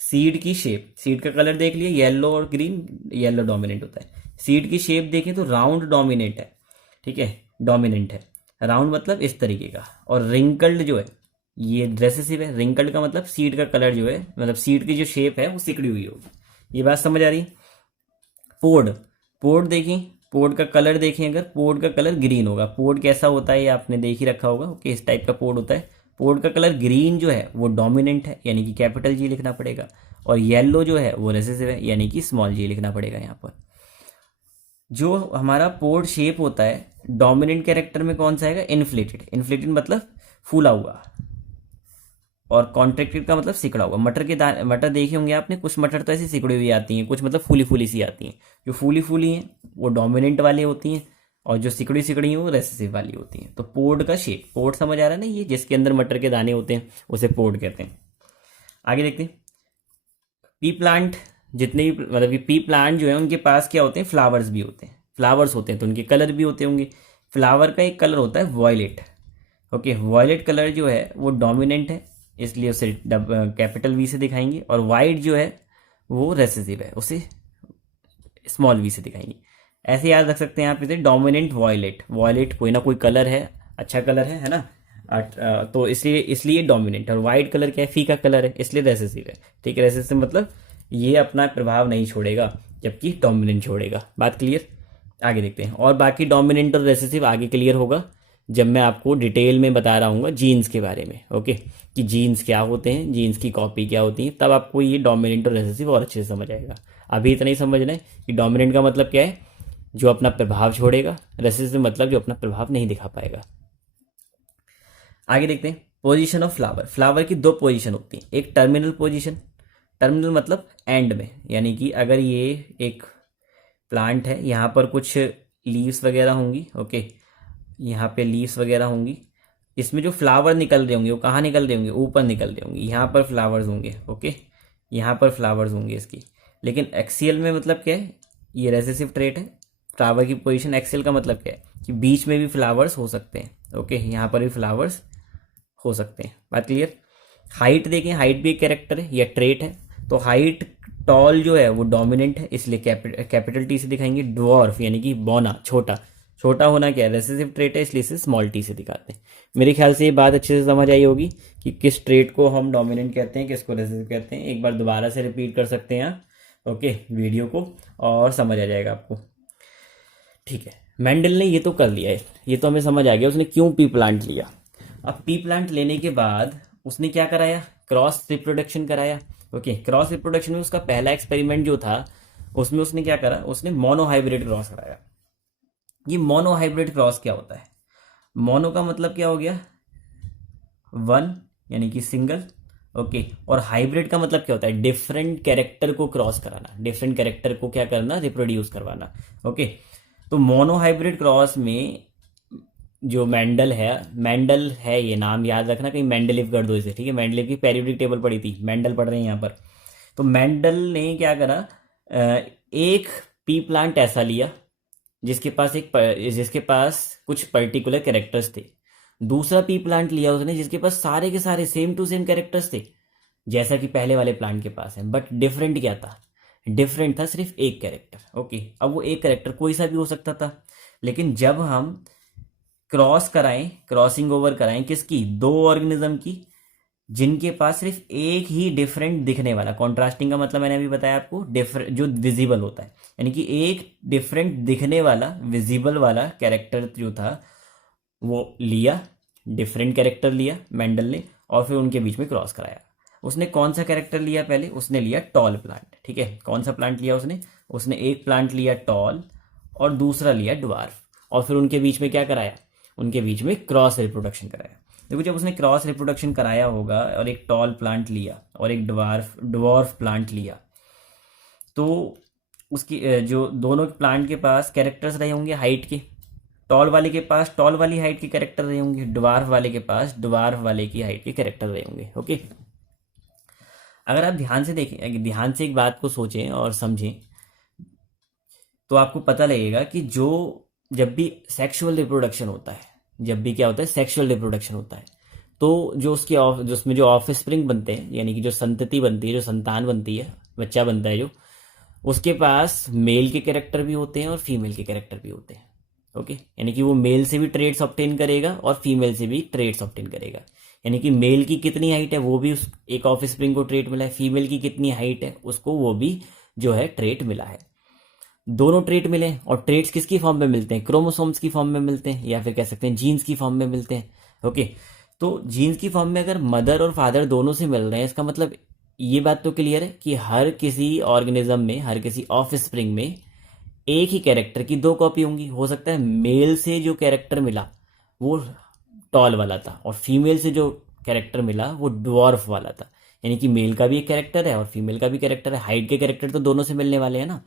सीड की शेप, सीड का कलर देख लिया, येलो और ग्रीन, येलो डोमिनेंट होता है। सीड की शेप देखें तो राउंड डोमिनेट है, ठीक है, डोमिनेंट है, राउंड मतलब इस तरीके का, और रिंकल्ड जो है ये रेसेसिव है। रिंकल्ड का मतलब सीड का कलर जो है, मतलब सीड की जो शेप है वो सिकड़ी हुई होगी। ये बात समझ आ रही है? पोड, पोड देखें, पोड का कलर देखें, अगर पोड का कलर ग्रीन होगा, पोड कैसा होता है ये आपने देख ही रखा होगा, ओके, इस टाइप का पोड होता है। पोड का कलर ग्रीन जो है वो डोमिनेंट है, यानी कि कैपिटल जी लिखना पड़ेगा, और येलो जो है वो रेसेसिव है, यानी कि स्मॉल जी लिखना पड़ेगा यहाँ पर। जो हमारा पोड शेप होता है डोमिनेंट कैरेक्टर में कौन सा आएगा, इन्फ्लेटेड। इन्फ्लेटेड मतलब फूला हुआ, और कॉन्ट्रैक्टेड का मतलब सिकड़ा हुआ। मटर देखे होंगे आपने, कुछ मटर तो ऐसी सिकड़ी हुई आती हैं, कुछ मतलब फूली फूली सी आती हैं। जो फूली फूली हैं वो डोमिनेंट वाली होती हैं, और जो सिकड़ी सिकड़ी हैं वो रेसेसिव वाली होती हैं। तो पोड का शेप, पोड समझ आ रहा है ना, ये जिसके अंदर मटर के दाने होते हैं उसे पोड कहते हैं। आगे देखते हैं, पी प्लांट जितने भी, मतलब कि पी प्लांट जो है उनके पास क्या होते हैं, फ्लावर्स भी होते हैं। फ्लावर्स होते हैं तो उनके कलर भी होते होंगे। फ्लावर का एक कलर होता है वॉयलेट। ओके, वॉयलेट कलर जो है वो डोमिनेंट है, इसलिए उसे कैपिटल वी से दिखाएंगे, और वाइट जो है वो रेसेसिव है, उसे स्मॉल वी से दिखाएंगे। ऐसे याद रख सकते हैं आप इसे, डोमिनेंट वॉयलेट, वॉयलेट कोई ना कोई कलर है, अच्छा कलर है ना, तो इसलिए इसलिए डोमिनेंट, और वाइट कलर क्या है, फीका कलर है, इसलिए रेसेसिव है। ठीक है, रेसेसिव मतलब ये अपना प्रभाव नहीं छोड़ेगा, जबकि डोमिनेंट छोड़ेगा। बात क्लियर? आगे देखते हैं, और बाकी डोमिनेंट और रेसेसिव आगे क्लियर होगा जब मैं आपको डिटेल में बता रहा हूँ जीन्स के बारे में। ओके, कि जीन्स क्या होते हैं, जीन्स की कॉपी क्या होती है, तब आपको ये डोमिनेंट और रेसेसिव और अच्छे से समझ आएगा। अभी इतना ही समझना है कि डोमिनेंट का मतलब क्या है, जो अपना प्रभाव छोड़ेगा, रेसेसिव मतलब जो अपना प्रभाव नहीं दिखा पाएगा। आगे देखते हैं, पोजीशन ऑफ फ्लावर। फ्लावर की दो पोजीशन होती हैं, एक टर्मिनल पोजीशन, टर्मिनल मतलब एंड में, यानी कि अगर ये एक प्लांट है, यहाँ पर कुछ लीव्स वगैरह होंगी। ओके, यहाँ पे लीव्स वगैरह होंगी, इसमें जो फ्लावर निकल रहे होंगे वो कहाँ निकल रहे होंगे, ऊपर निकल रहे होंगे, यहाँ पर फ्लावर्स होंगे। ओके, यहाँ पर फ्लावर्स होंगे इसकी। लेकिन एक्सियल में मतलब क्या है, ये रेसेसिव ट्रेट है। फ्लावर की पोजीशन एक्सियल का मतलब क्या है कि बीच में भी फ्लावर्स हो सकते हैं। ओके, यहाँ पर भी फ्लावर्स हो सकते हैं। बात क्लियर? हाइट देखें, हाइट भी एक कैरेक्टर है या ट्रेट है, तो हाइट टॉल जो है वो डोमिनेंट है, इसलिए कैपिटल टी से दिखाएंगे। ड्वार्फ यानी कि बौना, छोटा, छोटा होना क्या है, रेसेसिव ट्रेट है, इसलिए इसे स्मॉल टी से दिखाते हैं। मेरे ख्याल से ये बात अच्छे से समझ आई होगी कि किस ट्रेट को हम डोमिनेंट कहते हैं, किसको रेसेसिव कहते हैं। एक बार दोबारा से रिपीट कर सकते हैं आप, ओके, वीडियो को, और समझ आ जाएगा आपको। ठीक है, मेंडल ने ये तो कर लिया है, ये तो हमें समझ आ गया उसने क्यों पी प्लांट लिया। अब पी प्लांट लेने के बाद उसने क्या कराया, क्रॉस रिप्रोडक्शन कराया। ओके, क्रॉस रिप्रोडक्शन में उसका पहला एक्सपेरिमेंट जो था, उसमें उसने क्या करा, उसने मोनोहाइब्रिड क्रॉस कराया। ये मोनोहाइब्रिड क्रॉस क्या होता है, मोनो का मतलब क्या हो गया, वन, यानी कि सिंगल। ओके, और हाइब्रिड का मतलब क्या होता है, डिफरेंट कैरेक्टर को क्रॉस कराना, डिफरेंट कैरेक्टर को क्या करना, रिप्रोड्यूस करवाना। ओके, तो मोनोहाइब्रिड क्रॉस में जो मेंडल है, ये नाम याद रखना, कहीं मेंडलिव कर दो इसे। ठीक है, मेंडलिव की पेरियोडिक टेबल पढ़ी थी, मेंडल पढ़ रहे हैं यहाँ पर। तो मेंडल ने क्या करा, एक पी प्लांट ऐसा लिया जिसके पास कुछ पर्टिकुलर कैरेक्टर्स थे। दूसरा पी प्लांट लिया उसने जिसके पास सारे के सारे सेम टू सेम कैरेक्टर्स थे, जैसा कि पहले वाले प्लांट के पास है, बट डिफरेंट क्या था, डिफरेंट था सिर्फ एक कैरेक्टर। ओके, अब वो एक कैरेक्टर कोई सा भी हो सकता था, लेकिन जब हम क्रॉस कराएं, क्रॉसिंग ओवर कराएं किसकी, दो ऑर्गेनिज्म की, जिनके पास सिर्फ एक ही डिफरेंट दिखने वाला, कॉन्ट्रास्टिंग का मतलब मैंने अभी बताया आपको, डिफरेंट जो विजिबल होता है, यानी कि एक डिफरेंट दिखने वाला विजिबल वाला कैरेक्टर जो था वो लिया, डिफरेंट कैरेक्टर लिया मेंडल ने, और फिर उनके बीच में क्रॉस कराया। उसने कौन सा कैरेक्टर लिया, पहले उसने लिया टॉल प्लांट। ठीक है, कौन सा प्लांट लिया उसने एक प्लांट लिया टॉल और दूसरा लिया ड्वार्फ, और फिर उनके बीच में क्या कराया, उनके बीच में क्रॉस रिप्रोडक्शन कराया। देखो, जब उसने क्रॉस रिप्रोडक्शन कराया होगा और एक टॉल प्लांट लिया और एक ड्वार्फ प्लांट लिया, तो उसकी जो दोनों प्लांट के पास कैरेक्टर्स रहे होंगे हाइट के, टॉल वाले के पास टॉल वाली हाइट के कैरेक्टर रहे होंगे, ड्वार्फ वाले के पास ड्वार्फ वाले की हाइट के कैरेक्टर रहे होंगे। ओके, अगर आप ध्यान से देखें, ध्यान से एक बात को सोचें और समझें, तो आपको पता लगेगा कि जब भी सेक्सुअल रिप्रोडक्शन होता है, जब भी क्या होता है, सेक्सुअल रिप्रोडक्शन होता है, तो जो उसमें जो ऑफ स्प्रिंग बनते हैं, यानी कि जो संतति बनती है, जो संतान बनती है, बच्चा बनता है, जो उसके पास मेल के कैरेक्टर भी होते हैं और फीमेल के कैरेक्टर भी होते हैं। ओके, यानी कि वो मेल से भी ट्रेड्स ऑब्टेन करेगा और फीमेल से भी ट्रेड्स ऑब्टेन करेगा। यानी कि मेल की कितनी हाइट है वो भी उस एक ऑफ स्प्रिंग को ट्रेट मिला है, फीमेल की कितनी हाइट है उसको वो भी जो है ट्रेट मिला है। दोनों ट्रेट मिले, और ट्रेट्स किसकी फॉर्म में मिलते हैं, क्रोमोसोम्स की फॉर्म में मिलते हैं, या फिर कह सकते हैं जीन्स की फॉर्म में मिलते हैं। ओके, तो जीन्स की फॉर्म में अगर मदर और फादर दोनों से मिल रहे हैं, इसका मतलब ये बात तो क्लियर है कि हर किसी ऑर्गेनिज्म में, हर किसी ऑफ स्प्रिंग में एक ही कैरेक्टर की दो कॉपी होंगी। हो सकता है मेल से जो कैरेक्टर मिला वो टॉल वाला था और फीमेल से जो कैरेक्टर मिला वो ड्वार्फ वाला था, यानी कि मेल का भी एक कैरेक्टर है और फीमेल का भी कैरेक्टर है, हाइट के कैरेक्टर तो दोनों से मिलने वाले हैं ना।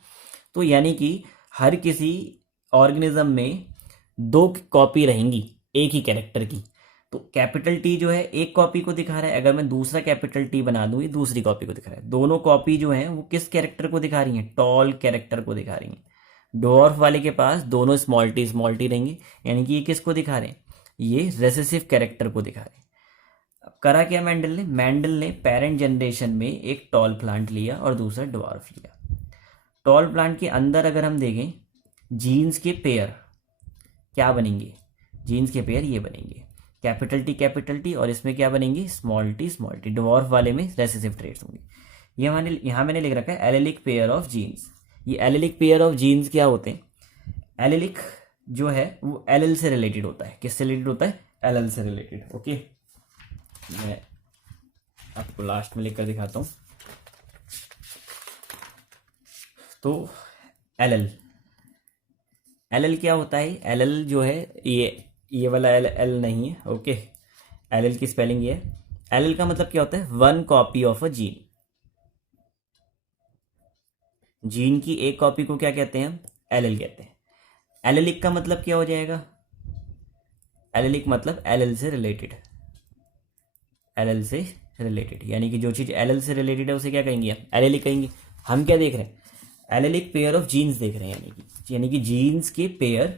तो यानी कि हर किसी ऑर्गेनिज्म में दो कॉपी रहेंगी एक ही कैरेक्टर की। तो कैपिटल टी जो है एक कॉपी को दिखा रहा है, अगर मैं दूसरा कैपिटल टी बना दूं ये दूसरी कॉपी को दिखा रहा है। दोनों कॉपी जो है वो किस कैरेक्टर को दिखा रही हैं, टॉल कैरेक्टर को दिखा रही हैं। डॉर्फ वाले के पास दोनों स्मॉल टी रहेंगे, यानी कि ये किसको दिखा रहे हैं, ये रेसेसिव कैरेक्टर को दिखा रहे हैं। अब करा क्या मैंडल ने पेरेंट जनरेशन में एक टॉल प्लांट लिया और दूसरा डॉर्फ लिया। टॉल प्लांट के अंदर अगर हम देखें जीन्स के पेयर क्या बनेंगे, जीन्स के पेयर ये बनेंगे कैपिटल टी, और इसमें क्या बनेंगे स्मॉल टी। डॉर्फ वाले में रेसेसिव ट्रेट्स होंगे। ये यहाँ मैंने लिख रखा है एलेलिक पेयर ऑफ जीन्स। ये एलेलिक पेयर ऑफ जीन्स क्या होते हैं, एलेलिक जो है वो एलएल से रिलेटेड होता है। किससे रिलेटेड होता है, एलएल से रिलेटेड। ओके, मैं आपको लास्ट में लिखकर दिखाता हूं। तो एलएल क्या होता है, एलएल जो है ये वाला एल नहीं है। ओके, एलएल की स्पेलिंग ये है। एलएल का मतलब क्या होता है, one copy of a gene. Gene की एक कॉपी को क्या कहते हैं, एलएल कहते हैं। एलेलिक का मतलब क्या हो जाएगा, एलेलिक मतलब एलएल से रिलेटेड, एलएल से रिलेटेड, यानी कि जो चीज एलएल से रिलेटेड है उसे क्या कहेंगे, एलेलिक कहेंगे। हम क्या देख रहे हैं, एलेलिक पेयर ऑफ जीन्स देख रहे हैं, यानी कि जीन्स के पेयर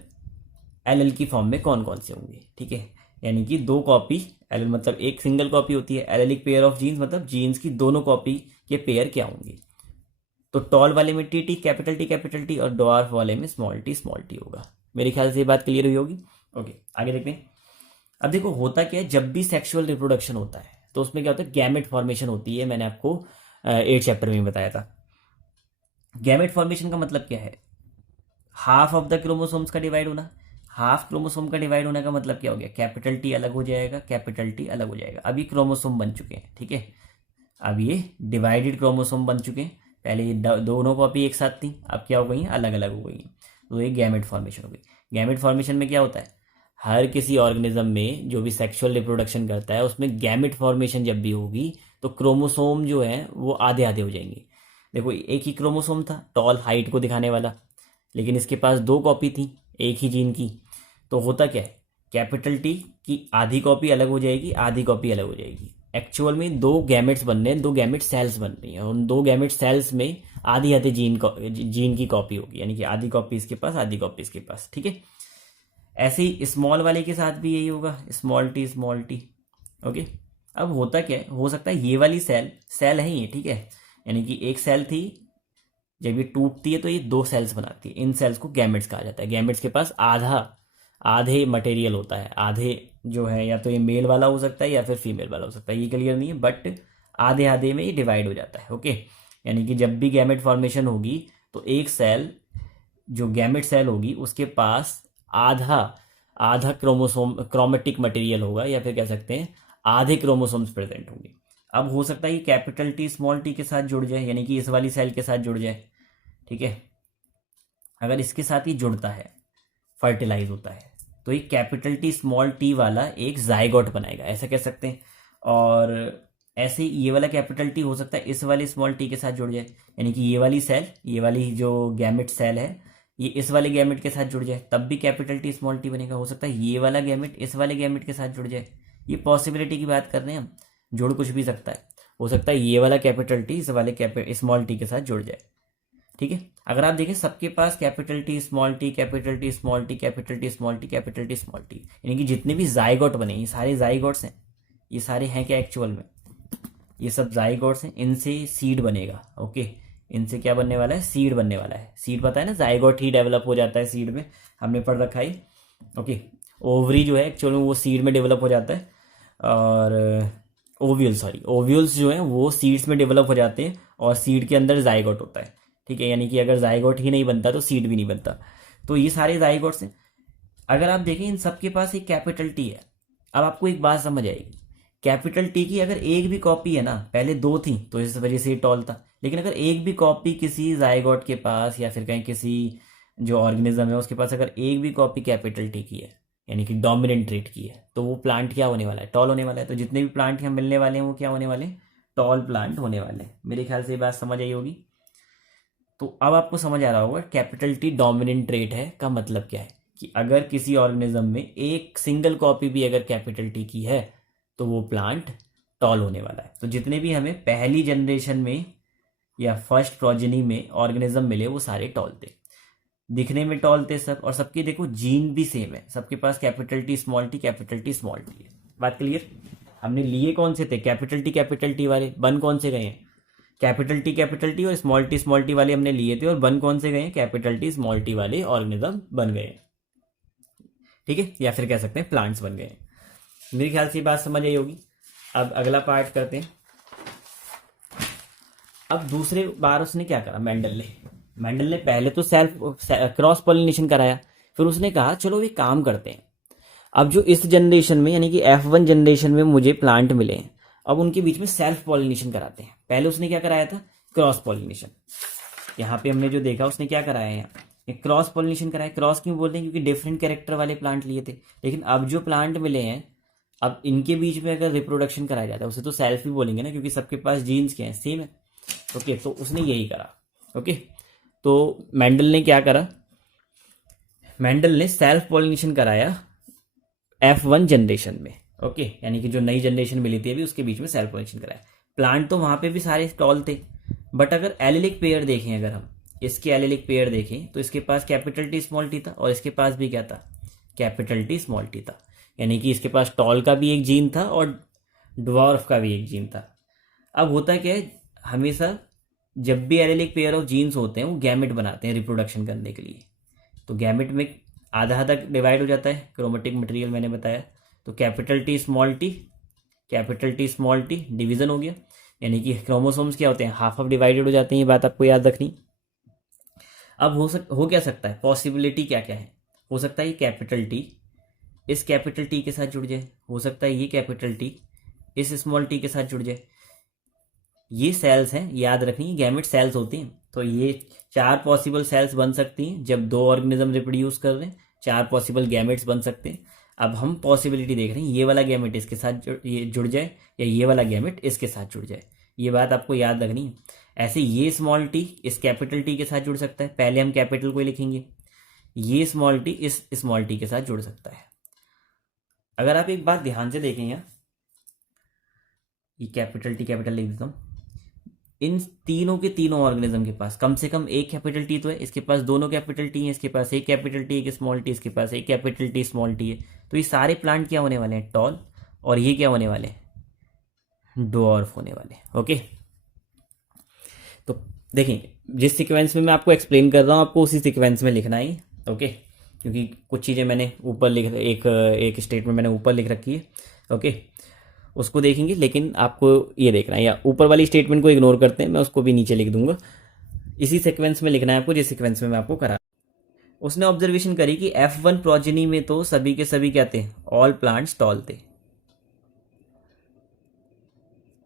एलएल की फॉर्म में कौन कौन से होंगे। ठीक है, यानी कि दो कॉपी, एलएल मतलब एक सिंगल कॉपी होती है, एलेलिक पेयर ऑफ जीन्स मतलब जीन्स की दोनों कॉपी के पेयर क्या होंगे। तो टॉल वाले में टी कैपिटल टी और डॉर्फ वाले में स्मॉल टी होगा। मेरे ख्याल से ये बात क्लियर हुई होगी। ओके, आगे देखते हैं। अब देखो होता क्या है, जब भी सेक्सुअल रिप्रोडक्शन होता है तो उसमें क्या होता है, गैमेट फॉर्मेशन होती है। मैंने आपको 8 चैप्टर में बताया था। गैमेट फॉर्मेशन का मतलब क्या है, हाफ ऑफ द क्रोमोसोम्स का डिवाइड होना। हाफ क्रोमोसोम का डिवाइड होने का मतलब क्या हो गया, कैपिटल टी अलग हो जाएगा, कैपिटल टी अलग हो जाएगा। अभी क्रोमोसोम बन चुके हैं, ठीक है, अब ये डिवाइडेड क्रोमोसोम बन चुके हैं। पहले ये दोनों कॉपी एक साथ थी, अब क्या हो गई, अलग अलग हो गई। तो ये गैमेट फॉर्मेशन हो गई। गैमेट फॉर्मेशन में क्या होता है, हर किसी ऑर्गेनिज्म में जो भी सेक्सुअल रिप्रोडक्शन करता है उसमें गैमेट फॉर्मेशन जब भी होगी तो क्रोमोसोम जो है वो आधे आधे हो जाएंगे। देखो एक ही क्रोमोसोम था टॉल हाइट को दिखाने वाला, लेकिन इसके पास दो कॉपी थी एक ही जीन की। तो होता क्या है, कैपिटल टी की आधी कॉपी अलग हो जाएगी, आधी कॉपी अलग हो जाएगी। एक्चुअल में दो गैमेट्स बन रहे हैं, दो गैमेट सेल्स बन रही हैं। उन दो गैमेट सेल्स में आधी आधी जीन की कॉपी होगी, यानी कि आधी कॉपी इसके पास, आधी कॉपी इसके पास। ठीक है, ऐसे ही स्मॉल वाले के साथ भी यही होगा, स्मॉल टी। ओके, अब होता क्या है, हो सकता है ये वाली सेल है ये, ठीक है, यानी कि एक सेल थी, जब ये टूटती है तो ये दो सेल्स बनाती है। इन सेल्स को गैमेट्स कहा जाता है। गैमेट्स के पास आधे मटेरियल होता है, आधे जो है या तो ये मेल वाला हो सकता है या फिर फीमेल वाला हो सकता है, ये क्लियर नहीं है, बट आधे आधे में ये डिवाइड हो जाता है। ओके, यानी कि जब भी गैमेट फॉर्मेशन होगी तो एक सेल जो गैमेट सेल होगी उसके पास आधा क्रोमेटिक मटेरियल होगा, या फिर कह सकते हैं आधे क्रोमोसोम्स प्रेजेंट होंगे। अब हो सकता है कि कैपिटल टी स्मॉल टी के साथ जुड़ जाए, यानी कि इस वाली सेल के साथ जुड़ जाए। ठीक है, अगर इसके साथ ही जुड़ता है, फर्टिलाइज होता है, तो ये कैपिटल टी स्मॉल टी वाला एक जाइगोट बनाएगा, ऐसा कह सकते हैं। और ऐसे ये वाला कैपिटल टी हो सकता है इस वाली स्मॉल टी के साथ जुड़ जाए, यानी कि ये वाली सेल, ये वाली जो गैमेट सेल है ये इस वाले गैमेट के साथ जुड़ जाए, तब भी कैपिटल टी स्मॉल टी बनेगा। हो सकता है ये वाला गैमेट इस वाले गैमेट के साथ जुड़ जाए, ये पॉसिबिलिटी की बात कर रहे हैं हम, जुड़ कुछ भी सकता है। हो सकता है ये वाला कैपिटल टी इस वाले स्मॉल टी के साथ जुड़ जाए। ठीक है, अगर आप देखें सबके पास capital T small T, capital T small T, capital T small T, capital T small T, यानी कि जितने भी जाइगोट बने ये सारे जाइगोट्स हैं। ये सारे हैं क्या एक्चुअल में, ये सब जाइगोट्स हैं, इनसे सीड बनेगा। ओके, इनसे क्या बनने वाला है, सीड बनने वाला है। सीड पता है ना, जाइगोट ही डेवलप हो जाता है सीड में, हमने पढ़ रखा है। ओके, ओवरी जो है एक्चुअल में वो सीड में डेवलप हो जाता है, और ओव्यूल्स जो हैं वो सीड्स में डेवलप हो जाते हैं, और सीड के अंदर जाइगोट होता है। ठीक है, यानी कि अगर जाइगोट ही नहीं बनता तो सीड भी नहीं बनता। तो ये सारे जाइगोट्स हैं। अगर आप देखें इन सबके पास एक कैपिटल टी है। अब आपको एक बात समझ आएगी, कैपिटल टी की अगर एक भी कॉपी है ना, पहले दो थी तो इस वजह से ये टॉल था, लेकिन अगर एक भी कॉपी किसी जाइगोट के पास या फिर कहीं किसी जो ऑर्गेनिज्म है उसके पास अगर एक भी कॉपी कैपिटल टी की है, यानी कि डोमिनेंट ट्रेट की है, तो वो प्लांट क्या होने वाला है, टॉल होने वाला है। तो जितने भी प्लांट यहाँ मिलने वाले हैं वो क्या होने वाले हैं, टॉल प्लांट होने वाले हैं। मेरे ख्याल से ये बात समझ आई होगी। तो अब आपको समझ आ रहा होगा कैपिटल टी डोमिनेंट ट्रेट है का मतलब क्या है, कि अगर किसी ऑर्गेनिज्म में एक सिंगल कॉपी भी अगर कैपिटल टी की है तो वो प्लांट टॉल होने वाला है। तो जितने भी हमें पहली जनरेशन में या फर्स्ट प्रोजेनी में ऑर्गेनिज्म मिले वो सारे टॉल थे। दिखने में टॉल थे सब, और सबके देखो जीन भी सेम है, सबके पास capital T small T capital T small T है। बात क्लियर? हमने लिए कौन से थे? कैपिटल टी वाले। बन कौन से गए हैं? कैपिटल टी और स्मॉल टी वाले हमने लिए थे, और बन कौन से गए हैं? कैपिटल टी स्मॉल टी वाले ऑर्गेनिज्म बन गए। ठीक है, या फिर कह सकते हैं प्लांट्स बन गए। मेरे ख्याल से ये बात समझ आई होगी। अब अगला पार्ट करते हैं। अब दूसरे बार उसने क्या करा, मेंडल ने पहले तो सेल्फ क्रॉस पॉलिनेशन कराया, फिर उसने कहा चलो एक काम करते हैं, अब जो इस जनरेशन में यानी कि F1 जनरेशन में मुझे प्लांट मिले हैं, अब उनके बीच में सेल्फ पॉलिनेशन कराते हैं। पहले उसने क्या कराया था? Cross pollination. यहाँ पे हमने जो देखा उसने क्या कराया है? क्रॉस पॉलिनेशन कराया। क्रॉस क्यों बोलते हैं? क्योंकि डिफरेंट कैरेक्टर वाले प्लांट लिए थे। लेकिन अब जो प्लांट मिले हैं, अब इनके बीच में अगर रिप्रोडक्शन कराया जाता है उसे तो सेल्फ ही बोलेंगे ना, क्योंकि सबके पास जीन्स क्या है? सेम है। ओके, तो उसने यही करा। ओके, तो मेंडल ने क्या करा? मेंडल ने सेल्फ पॉलिनेशन कराया F1 जनरेशन में। ओके, यानी कि जो नई जनरेशन मिली थी अभी उसके बीच में सेल्फ पॉलिनेशन कराया। प्लांट तो वहां पे भी सारे टॉल थे, बट अगर एलिलिक पेयर देखें, अगर हम इसके एलिलिक पेयर देखें तो इसके पास कैपिटल टी स्मॉल टी था, और इसके पास भी क्या था? कैपिटल टी स्मॉल टी था। यानी कि इसके पास टॉल का भी एक जीन था और ड्वार्फ का भी एक जीन था। अब होता क्या है, हमेशा जब भी एलिलिक पेयर ऑफ जीन्स होते हैं वो गैमेट बनाते हैं रिप्रोडक्शन करने के लिए। तो गैमेट में आधा आधा डिवाइड हो जाता है, क्रोमेटिक मटेरियल मैंने बताया। तो capital T small T division हो गया, यानी कि क्रोमोसोम्स क्या होते हैं? हाफ हाफ डिवाइडेड हो जाते हैं। ये बात आपको याद रखनी। अब हो क्या सकता है? पॉसिबिलिटी क्या क्या है? हो सकता है ये कैपिटल टी इस कैपिटल टी के साथ जुड़ जाए, हो सकता है ये कैपिटल टी इस स्मॉल टी के साथ जुड़ जाए। ये सेल्स हैं, याद रखनी, गैमेट सेल्स होती हैं। तो ये 4 पॉसिबल सेल्स बन सकती हैं जब 2 ऑर्गेनिज्म रिप्रोड्यूस कर रहे हैं। 4 पॉसिबल गैमेट्स बन सकते हैं। अब हम पॉसिबिलिटी देख रहे हैं, ये वाला गैमेट इसके साथ ये जुड़ जाए, या ये वाला गैमेट इसके साथ जुड़ जाए। ये बात आपको याद रखनी है। ऐसे ये स्मॉल टी इस कैपिटल टी के साथ जुड़ सकता है, पहले हम कैपिटल को ही लिखेंगे। ये स्मॉल टी इस स्मॉल टी के साथ जुड़ सकता है। अगर आप एक बात ध्यान से देखें, यहाँ ये कैपिटल लिख देता हूँ। इन तीनों के तीनों ऑर्गेनिज्म के पास कम से कम एक कैपिटल टी तो है। इसके पास दोनों कैपिटल टी है, इसके पास एक कैपिटल टी एक स्मॉल टी, इसके पास एक कैपिटल टी स्मॉल टी है। तो ये सारे प्लांट क्या होने वाले हैं? टॉल। और ये क्या होने वाले हैं? ड्वार्फ होने वाले। ओके, तो देखें, जिस सीक्वेंस में मैं आपको एक्सप्लेन कर रहा हूँ आपको उसी सीक्वेंस में लिखना है। ओके, क्योंकि कुछ चीज़ें मैंने ऊपर एक स्टेटमेंट मैंने ऊपर लिख रखी है। ओके, उसको देखेंगे, लेकिन आपको ये देखना है, या ऊपर वाली स्टेटमेंट को इग्नोर करते हैं, मैं उसको भी नीचे लिख दूंगा। इसी सीक्वेंस में लिखना है आपको जिस सीक्वेंस में मैं आपको करा। उसने ऑब्जर्वेशन करी कि F1 प्रोजेनी में तो सभी के सभी क्या थे? ऑल प्लांट्स टॉल थे।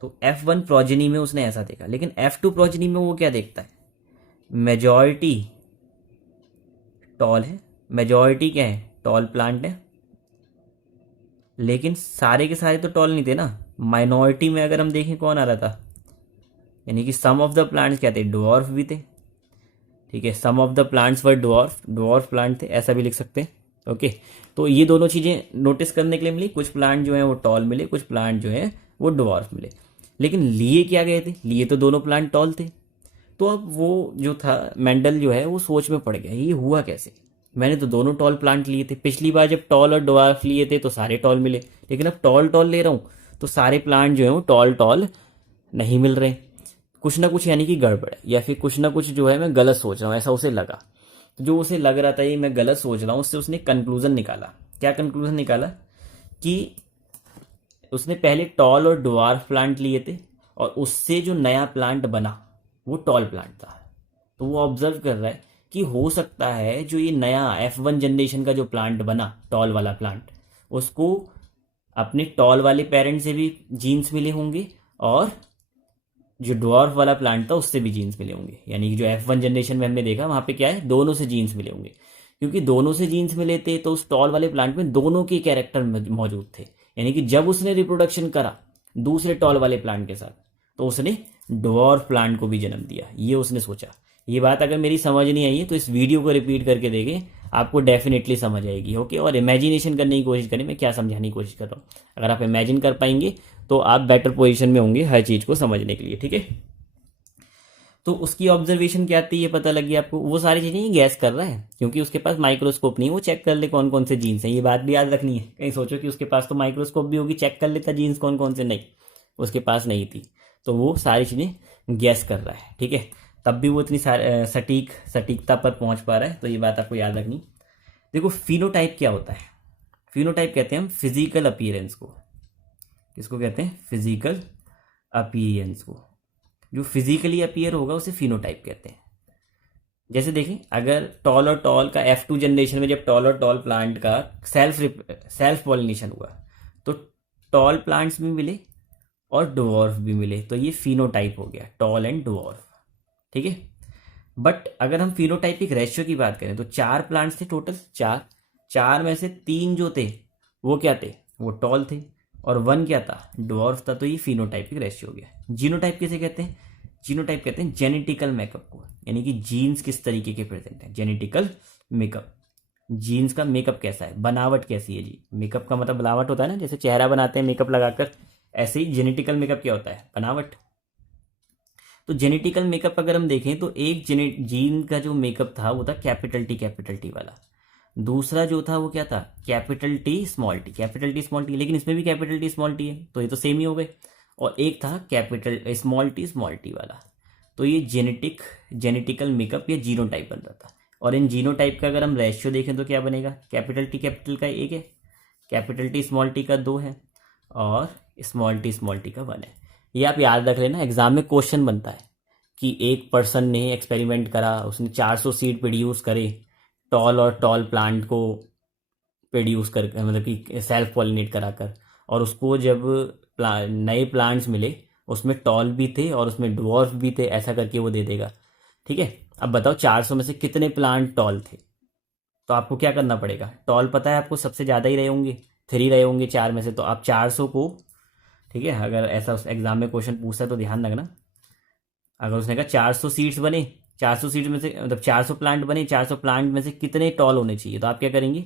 तो F1 प्रोजेनी में उसने ऐसा देखा, लेकिन F2 प्रोजेनी में वो क्या देखता है? मेजॉरिटी टॉल है, मेजॉरिटी क्या है? टॉल प्लांट है। लेकिन सारे के सारे तो टॉल नहीं थे ना। माइनॉरिटी में अगर हम देखें कौन आ रहा था, यानी कि सम ऑफ द प्लांट्स क्या थे? ड्वार्फ भी थे। ठीक है, some of the plants were dwarf plant थे, ऐसा भी लिख सकते हैं। ओके, तो ये दोनों चीजें नोटिस करने के लिए मिली। कुछ प्लांट जो है वो टॉल मिले, कुछ प्लांट जो है वो ड्वार्फ मिले। लेकिन लिए क्या गए थे? लिए तो दोनों प्लांट टॉल थे। तो अब वो जो था मेंडल जो है वो सोच में पड़ गया, ये हुआ कैसे? मैंने तो दोनों टॉल प्लांट लिए थे। पिछली बार जब टॉल और ड्वार्फ लिए थे तो सारे टॉल मिले, लेकिन अब टॉल ले रहा हूँ तो सारे प्लांट जो है वो टॉल नहीं मिल रहे। कुछ ना कुछ यानी कि गड़बड़ है, या फिर कुछ ना कुछ जो है मैं गलत सोच रहा हूँ, ऐसा उसे लगा। तो जो उसे लग रहा था ये मैं गलत सोच रहा हूँ, उससे उसने कंक्लूजन निकाला। क्या कंक्लूजन निकाला? कि उसने पहले टॉल और ड्वार्फ प्लांट लिए थे, और उससे जो नया प्लांट बना वो टॉल प्लांट था। तो वो ऑब्जर्व कर रहा है कि हो सकता है जो ये नया F1 जनरेशन का जो प्लांट बना, टॉल वाला प्लांट, उसको अपने टॉल वाले पेरेंट से भी जीन्स मिले होंगे, और जो ड्वार्फ वाला प्लांट था उससे भी जीन्स मिले होंगे। यानी कि जो F1 जनरेशन में हमने देखा वहां पे क्या है? दोनों से जीन्स मिले होंगे। क्योंकि दोनों से जीन्स मिले थे तो उस टॉल वाले प्लांट में दोनों के कैरेक्टर मौजूद थे। यानी कि जब उसने रिप्रोडक्शन करा दूसरे टॉल वाले प्लांट के साथ, तो उसने ड्वार्फ प्लांट को भी जन्म दिया, ये उसने सोचा। ये बात अगर मेरी समझ नहीं आई है तो इस वीडियो को रिपीट करके देखें, आपको डेफिनेटली समझ आएगी। ओके, और इमेजिनेशन करने की कोशिश करें, मैं क्या समझाने की कोशिश कर रहा हूँ। अगर आप इमेजिन कर पाएंगे तो आप बेटर पोजीशन में होंगे हर चीज़ को समझने के लिए। ठीक है, तो उसकी ऑब्जर्वेशन क्या आती है, पता लगी आपको, वो सारी चीज़ें ये गैस कर रहा है क्योंकि उसके पास माइक्रोस्कोप नहीं है, वो चेक कर ले कौन कौन से जीन्स हैं। ये बात भी याद रखनी है, कहीं सोचो कि उसके पास तो माइक्रोस्कोप भी होगी, चेक कर लेता जीन्स कौन कौन से, नहीं उसके पास नहीं थी। तो वो सारी चीज़ें गैस कर रहा है, ठीक है। तब भी वो इतनी सटीकता पर पहुंच पा रहा है, तो ये बात आपको याद रखनी। देखो फिनोटाइप क्या होता है, फिनोटाइप कहते हैं हम फिजिकल अपीयरेंस को। किसको कहते हैं, फिजिकल अपीयरेंस को। जो फिजिकली अपीयर होगा उसे फिनोटाइप कहते हैं। जैसे देखें, अगर टॉल और टॉल का F2 जनरेशन में जब टॉल और टॉल प्लांट का सेल्फ पॉलिनेशन हुआ, तो टॉल प्लांट्स भी मिले और डवार्फ भी मिले, तो ये फिनोटाइप हो गया, टॉल एंड डवार्फ, ठीक है। बट अगर हम फिनोटाइपिक रेशियो की बात करें तो 4 प्लांट्स थे टोटल, 4 में से 3 जो थे वो क्या थे, वो टॉल थे, और 1 क्या था, डवार्फ था। तो ये फिनोटाइपिक रेशियो हो गया। जीनोटाइप किसे कहते हैं, जीनोटाइप कहते हैं जेनेटिकल मेकअप को, यानी कि जीन्स किस तरीके के प्रेजेंट है, जेनेटिकल मेकअप। जीन्स का मेकअप कैसा है, बनावट कैसी है जी। मेकअप का मतलब बनावट होता है ना, जैसे चेहरा बनाते हैं मेकअप लगाकर, ऐसे ही जेनेटिकल मेकअप क्या होता है, बनावट। तो जेनेटिकल मेकअप अगर हम देखें तो एक जीन का जो मेकअप था वो था कैपिटल टी वाला। दूसरा जो था वो क्या था, कैपिटल टी स्मॉल टी, लेकिन इसमें भी कैपिटल टी स्मॉल टी है, तो ये तो सेम ही हो गए। और एक था कैपिटल स्मॉल टी वाला। तो ये जेनेटिकल मेकअप या जीनोटाइप बन रहा था। और इन जीनोटाइप का अगर हम रेशियो देखें तो क्या बनेगा, कैपिटल का 1 है, कैपिटल टी स्मॉल टी का 2 है, और स्मॉल टी का 1 है। ये आप याद रख लेना, एग्जाम में क्वेश्चन बनता है कि एक पर्सन ने एक्सपेरिमेंट करा, उसने 400 सीड प्रोड्यूस करे टॉल और टॉल प्लांट को प्रोड्यूस कर, मतलब कि सेल्फ पॉलिनेट कराकर, और उसको जब नए प्लांट्स मिले उसमें टॉल भी थे और उसमें डवार्फ भी थे, ऐसा करके वो दे देगा, ठीक है। अब बताओ 400 में से कितने प्लांट टॉल थे, तो आपको क्या करना पड़ेगा, टॉल पता है आपको सबसे ज़्यादा ही रहे होंगे, 3 रहे होंगे 4 में से, तो आप 400 को, ठीक है, अगर ऐसा उस एग्जाम में क्वेश्चन पूछता है तो ध्यान रखना। अगर उसने कहा 400 सीड्स बने, 400 सीड्स में से मतलब 400 प्लांट बने, 400 प्लांट में से कितने टॉल होने चाहिए, तो आप क्या करेंगे,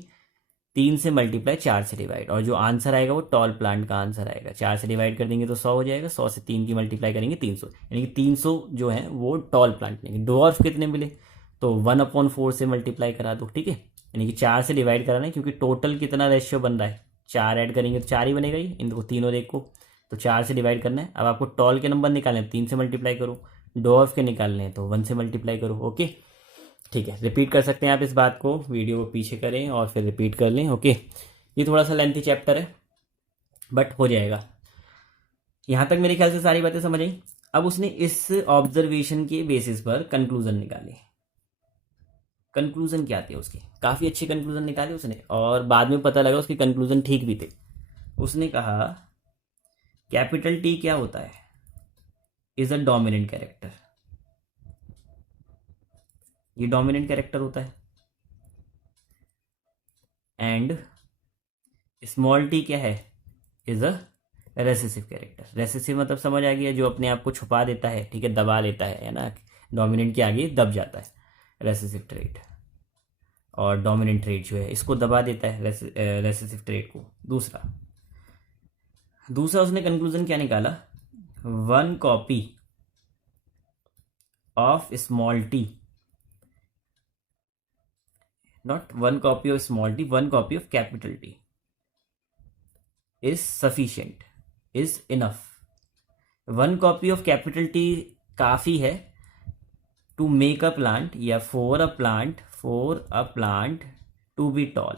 3 से मल्टीप्लाई 4 से डिवाइड, और जो आंसर आएगा वो टॉल प्लांट का आंसर आएगा। 4 से डिवाइड कर देंगे तो 100 हो जाएगा, 100 से 3 की मल्टीप्लाई करेंगे 300, यानी कि 300 जो है वो टॉल प्लांट लेंगे। डवार्फ कितने मिले, तो 1/4 से मल्टीप्लाई करा दो, ठीक है, यानी कि 4 से डिवाइड कराना है, क्योंकि टोटल कितना रेशियो बन रहा है, 4 ऐड करेंगे तो 4 ही बनेगा ही, इनको 3 और 1 को, तो 4 से डिवाइड करना है। अब आपको टॉल के नंबर निकालने हैं, 3 से मल्टीप्लाई करो, डवार्फ के निकालने हैं तो 1 से मल्टीप्लाई करो, ओके। ठीक है, रिपीट कर सकते हैं आप इस बात को, वीडियो को पीछे करें और फिर रिपीट कर लें, ओके। ये थोड़ा सा लेंथी चैप्टर है बट हो जाएगा। यहाँ तक मेरे ख्याल से सारी बातें समझ आई। अब उसने इस ऑब्जर्वेशन के बेसिस पर कंक्लूजन निकाले। कंक्लूजन क्या थे उसके, काफ़ी अच्छे कंक्लूजन निकाले उसने, और बाद में पता लगा उसके कंक्लूजन ठीक भी थे। उसने कहा कैपिटल टी क्या होता है, इज अ डोमिनेंट कैरेक्टर, ये डोमिनेंट कैरेक्टर होता है। एंड स्मॉल टी क्या है, is a recessive character. Recessive मतलब समझ आ गया, जो अपने आप को छुपा देता है, ठीक है, दबा लेता है ना, डोमिनेंट के आगे दब जाता है, रेसेसिव ट्रेट। और डोमिनेंट ट्रेट जो है इसको दबा देता है, रेसेसिव ट्रेट को। दूसरा उसने कंक्लूजन क्या निकाला, 1 copy of small T, not 1 copy of small T, 1 copy of capital T is sufficient, is enough. 1 copy of capital T काफ़ी है टू मेक अ प्लांट, या for a plant to be tall,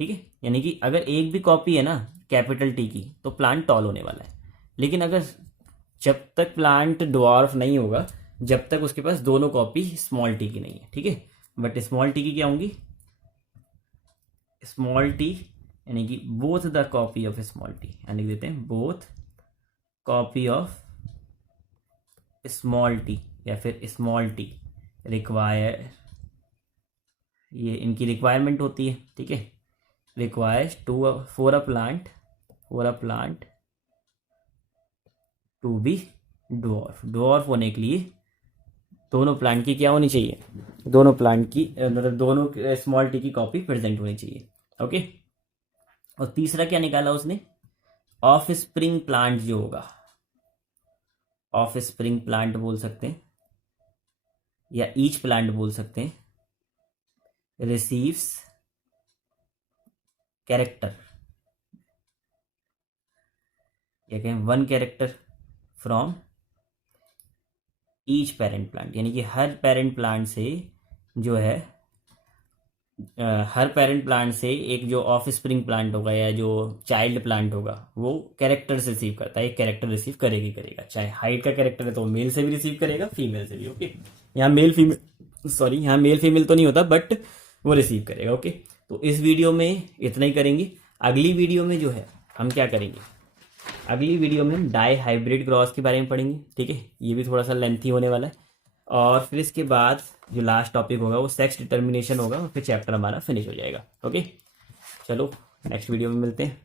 ठीक है। यानी कि अगर एक भी कॉपी है ना कैपिटल टी की तो प्लांट टॉल होने वाला है। लेकिन अगर जब तक प्लांट ड्वार्फ नहीं होगा, जब तक उसके पास दोनों कॉपी स्मॉल टी की नहीं है, ठीक है। बट स्मॉल टी की क्या होंगी, स्मॉल टी, यानी कि both the copy of small T, यानी देते हैं both copy of small T, या फिर स्मॉल टी रिक्वायर, ये इनकी रिक्वायरमेंट होती है, ठीक है। Requires two for a plant to be dwarf होने के लिए दोनों प्लांट की क्या होनी चाहिए, दोनों प्लांट की मतलब दोनों स्मॉल टी की कॉपी प्रेजेंट होनी चाहिए, ओके। और तीसरा क्या निकाला उसने, ऑफ स्प्रिंग प्लांट जो होगा, ऑफ स्प्रिंग प्लांट बोल सकते हैं या ईच प्लांट बोल सकते हैं, रिसीव्स कैरेक्टर या कहें one character from each parent plant, यानी कि हर पेरेंट प्लांट से जो है हर पेरेंट प्लांट से एक जो ऑफ स्प्रिंग प्लांट होगा या जो चाइल्ड प्लांट होगा वो कैरेक्टर्स रिसीव करता है, एक कैरेक्टर रिसीव करेगा, चाहे हाइट का कैरेक्टर है तो मेल से भी रिसीव करेगा, फीमेल से भी। ओके, यहाँ मेल फीमेल तो नहीं होता, बट वो रिसीव करेगा। ओके, तो इस वीडियो में इतना ही करेंगे। अगली वीडियो में जो है हम क्या करेंगे, अगली वीडियो में हम डाई हाइब्रिड क्रॉस के बारे में पढ़ेंगे। ठीक है, ये भी थोड़ा सा लेंथी होने वाला है। और फिर इसके बाद जो लास्ट टॉपिक होगा वो सेक्स डिटर्मिनेशन होगा, और फिर चैप्टर हमारा फिनिश हो जाएगा। ओके, चलो नेक्स्ट वीडियो में मिलते हैं।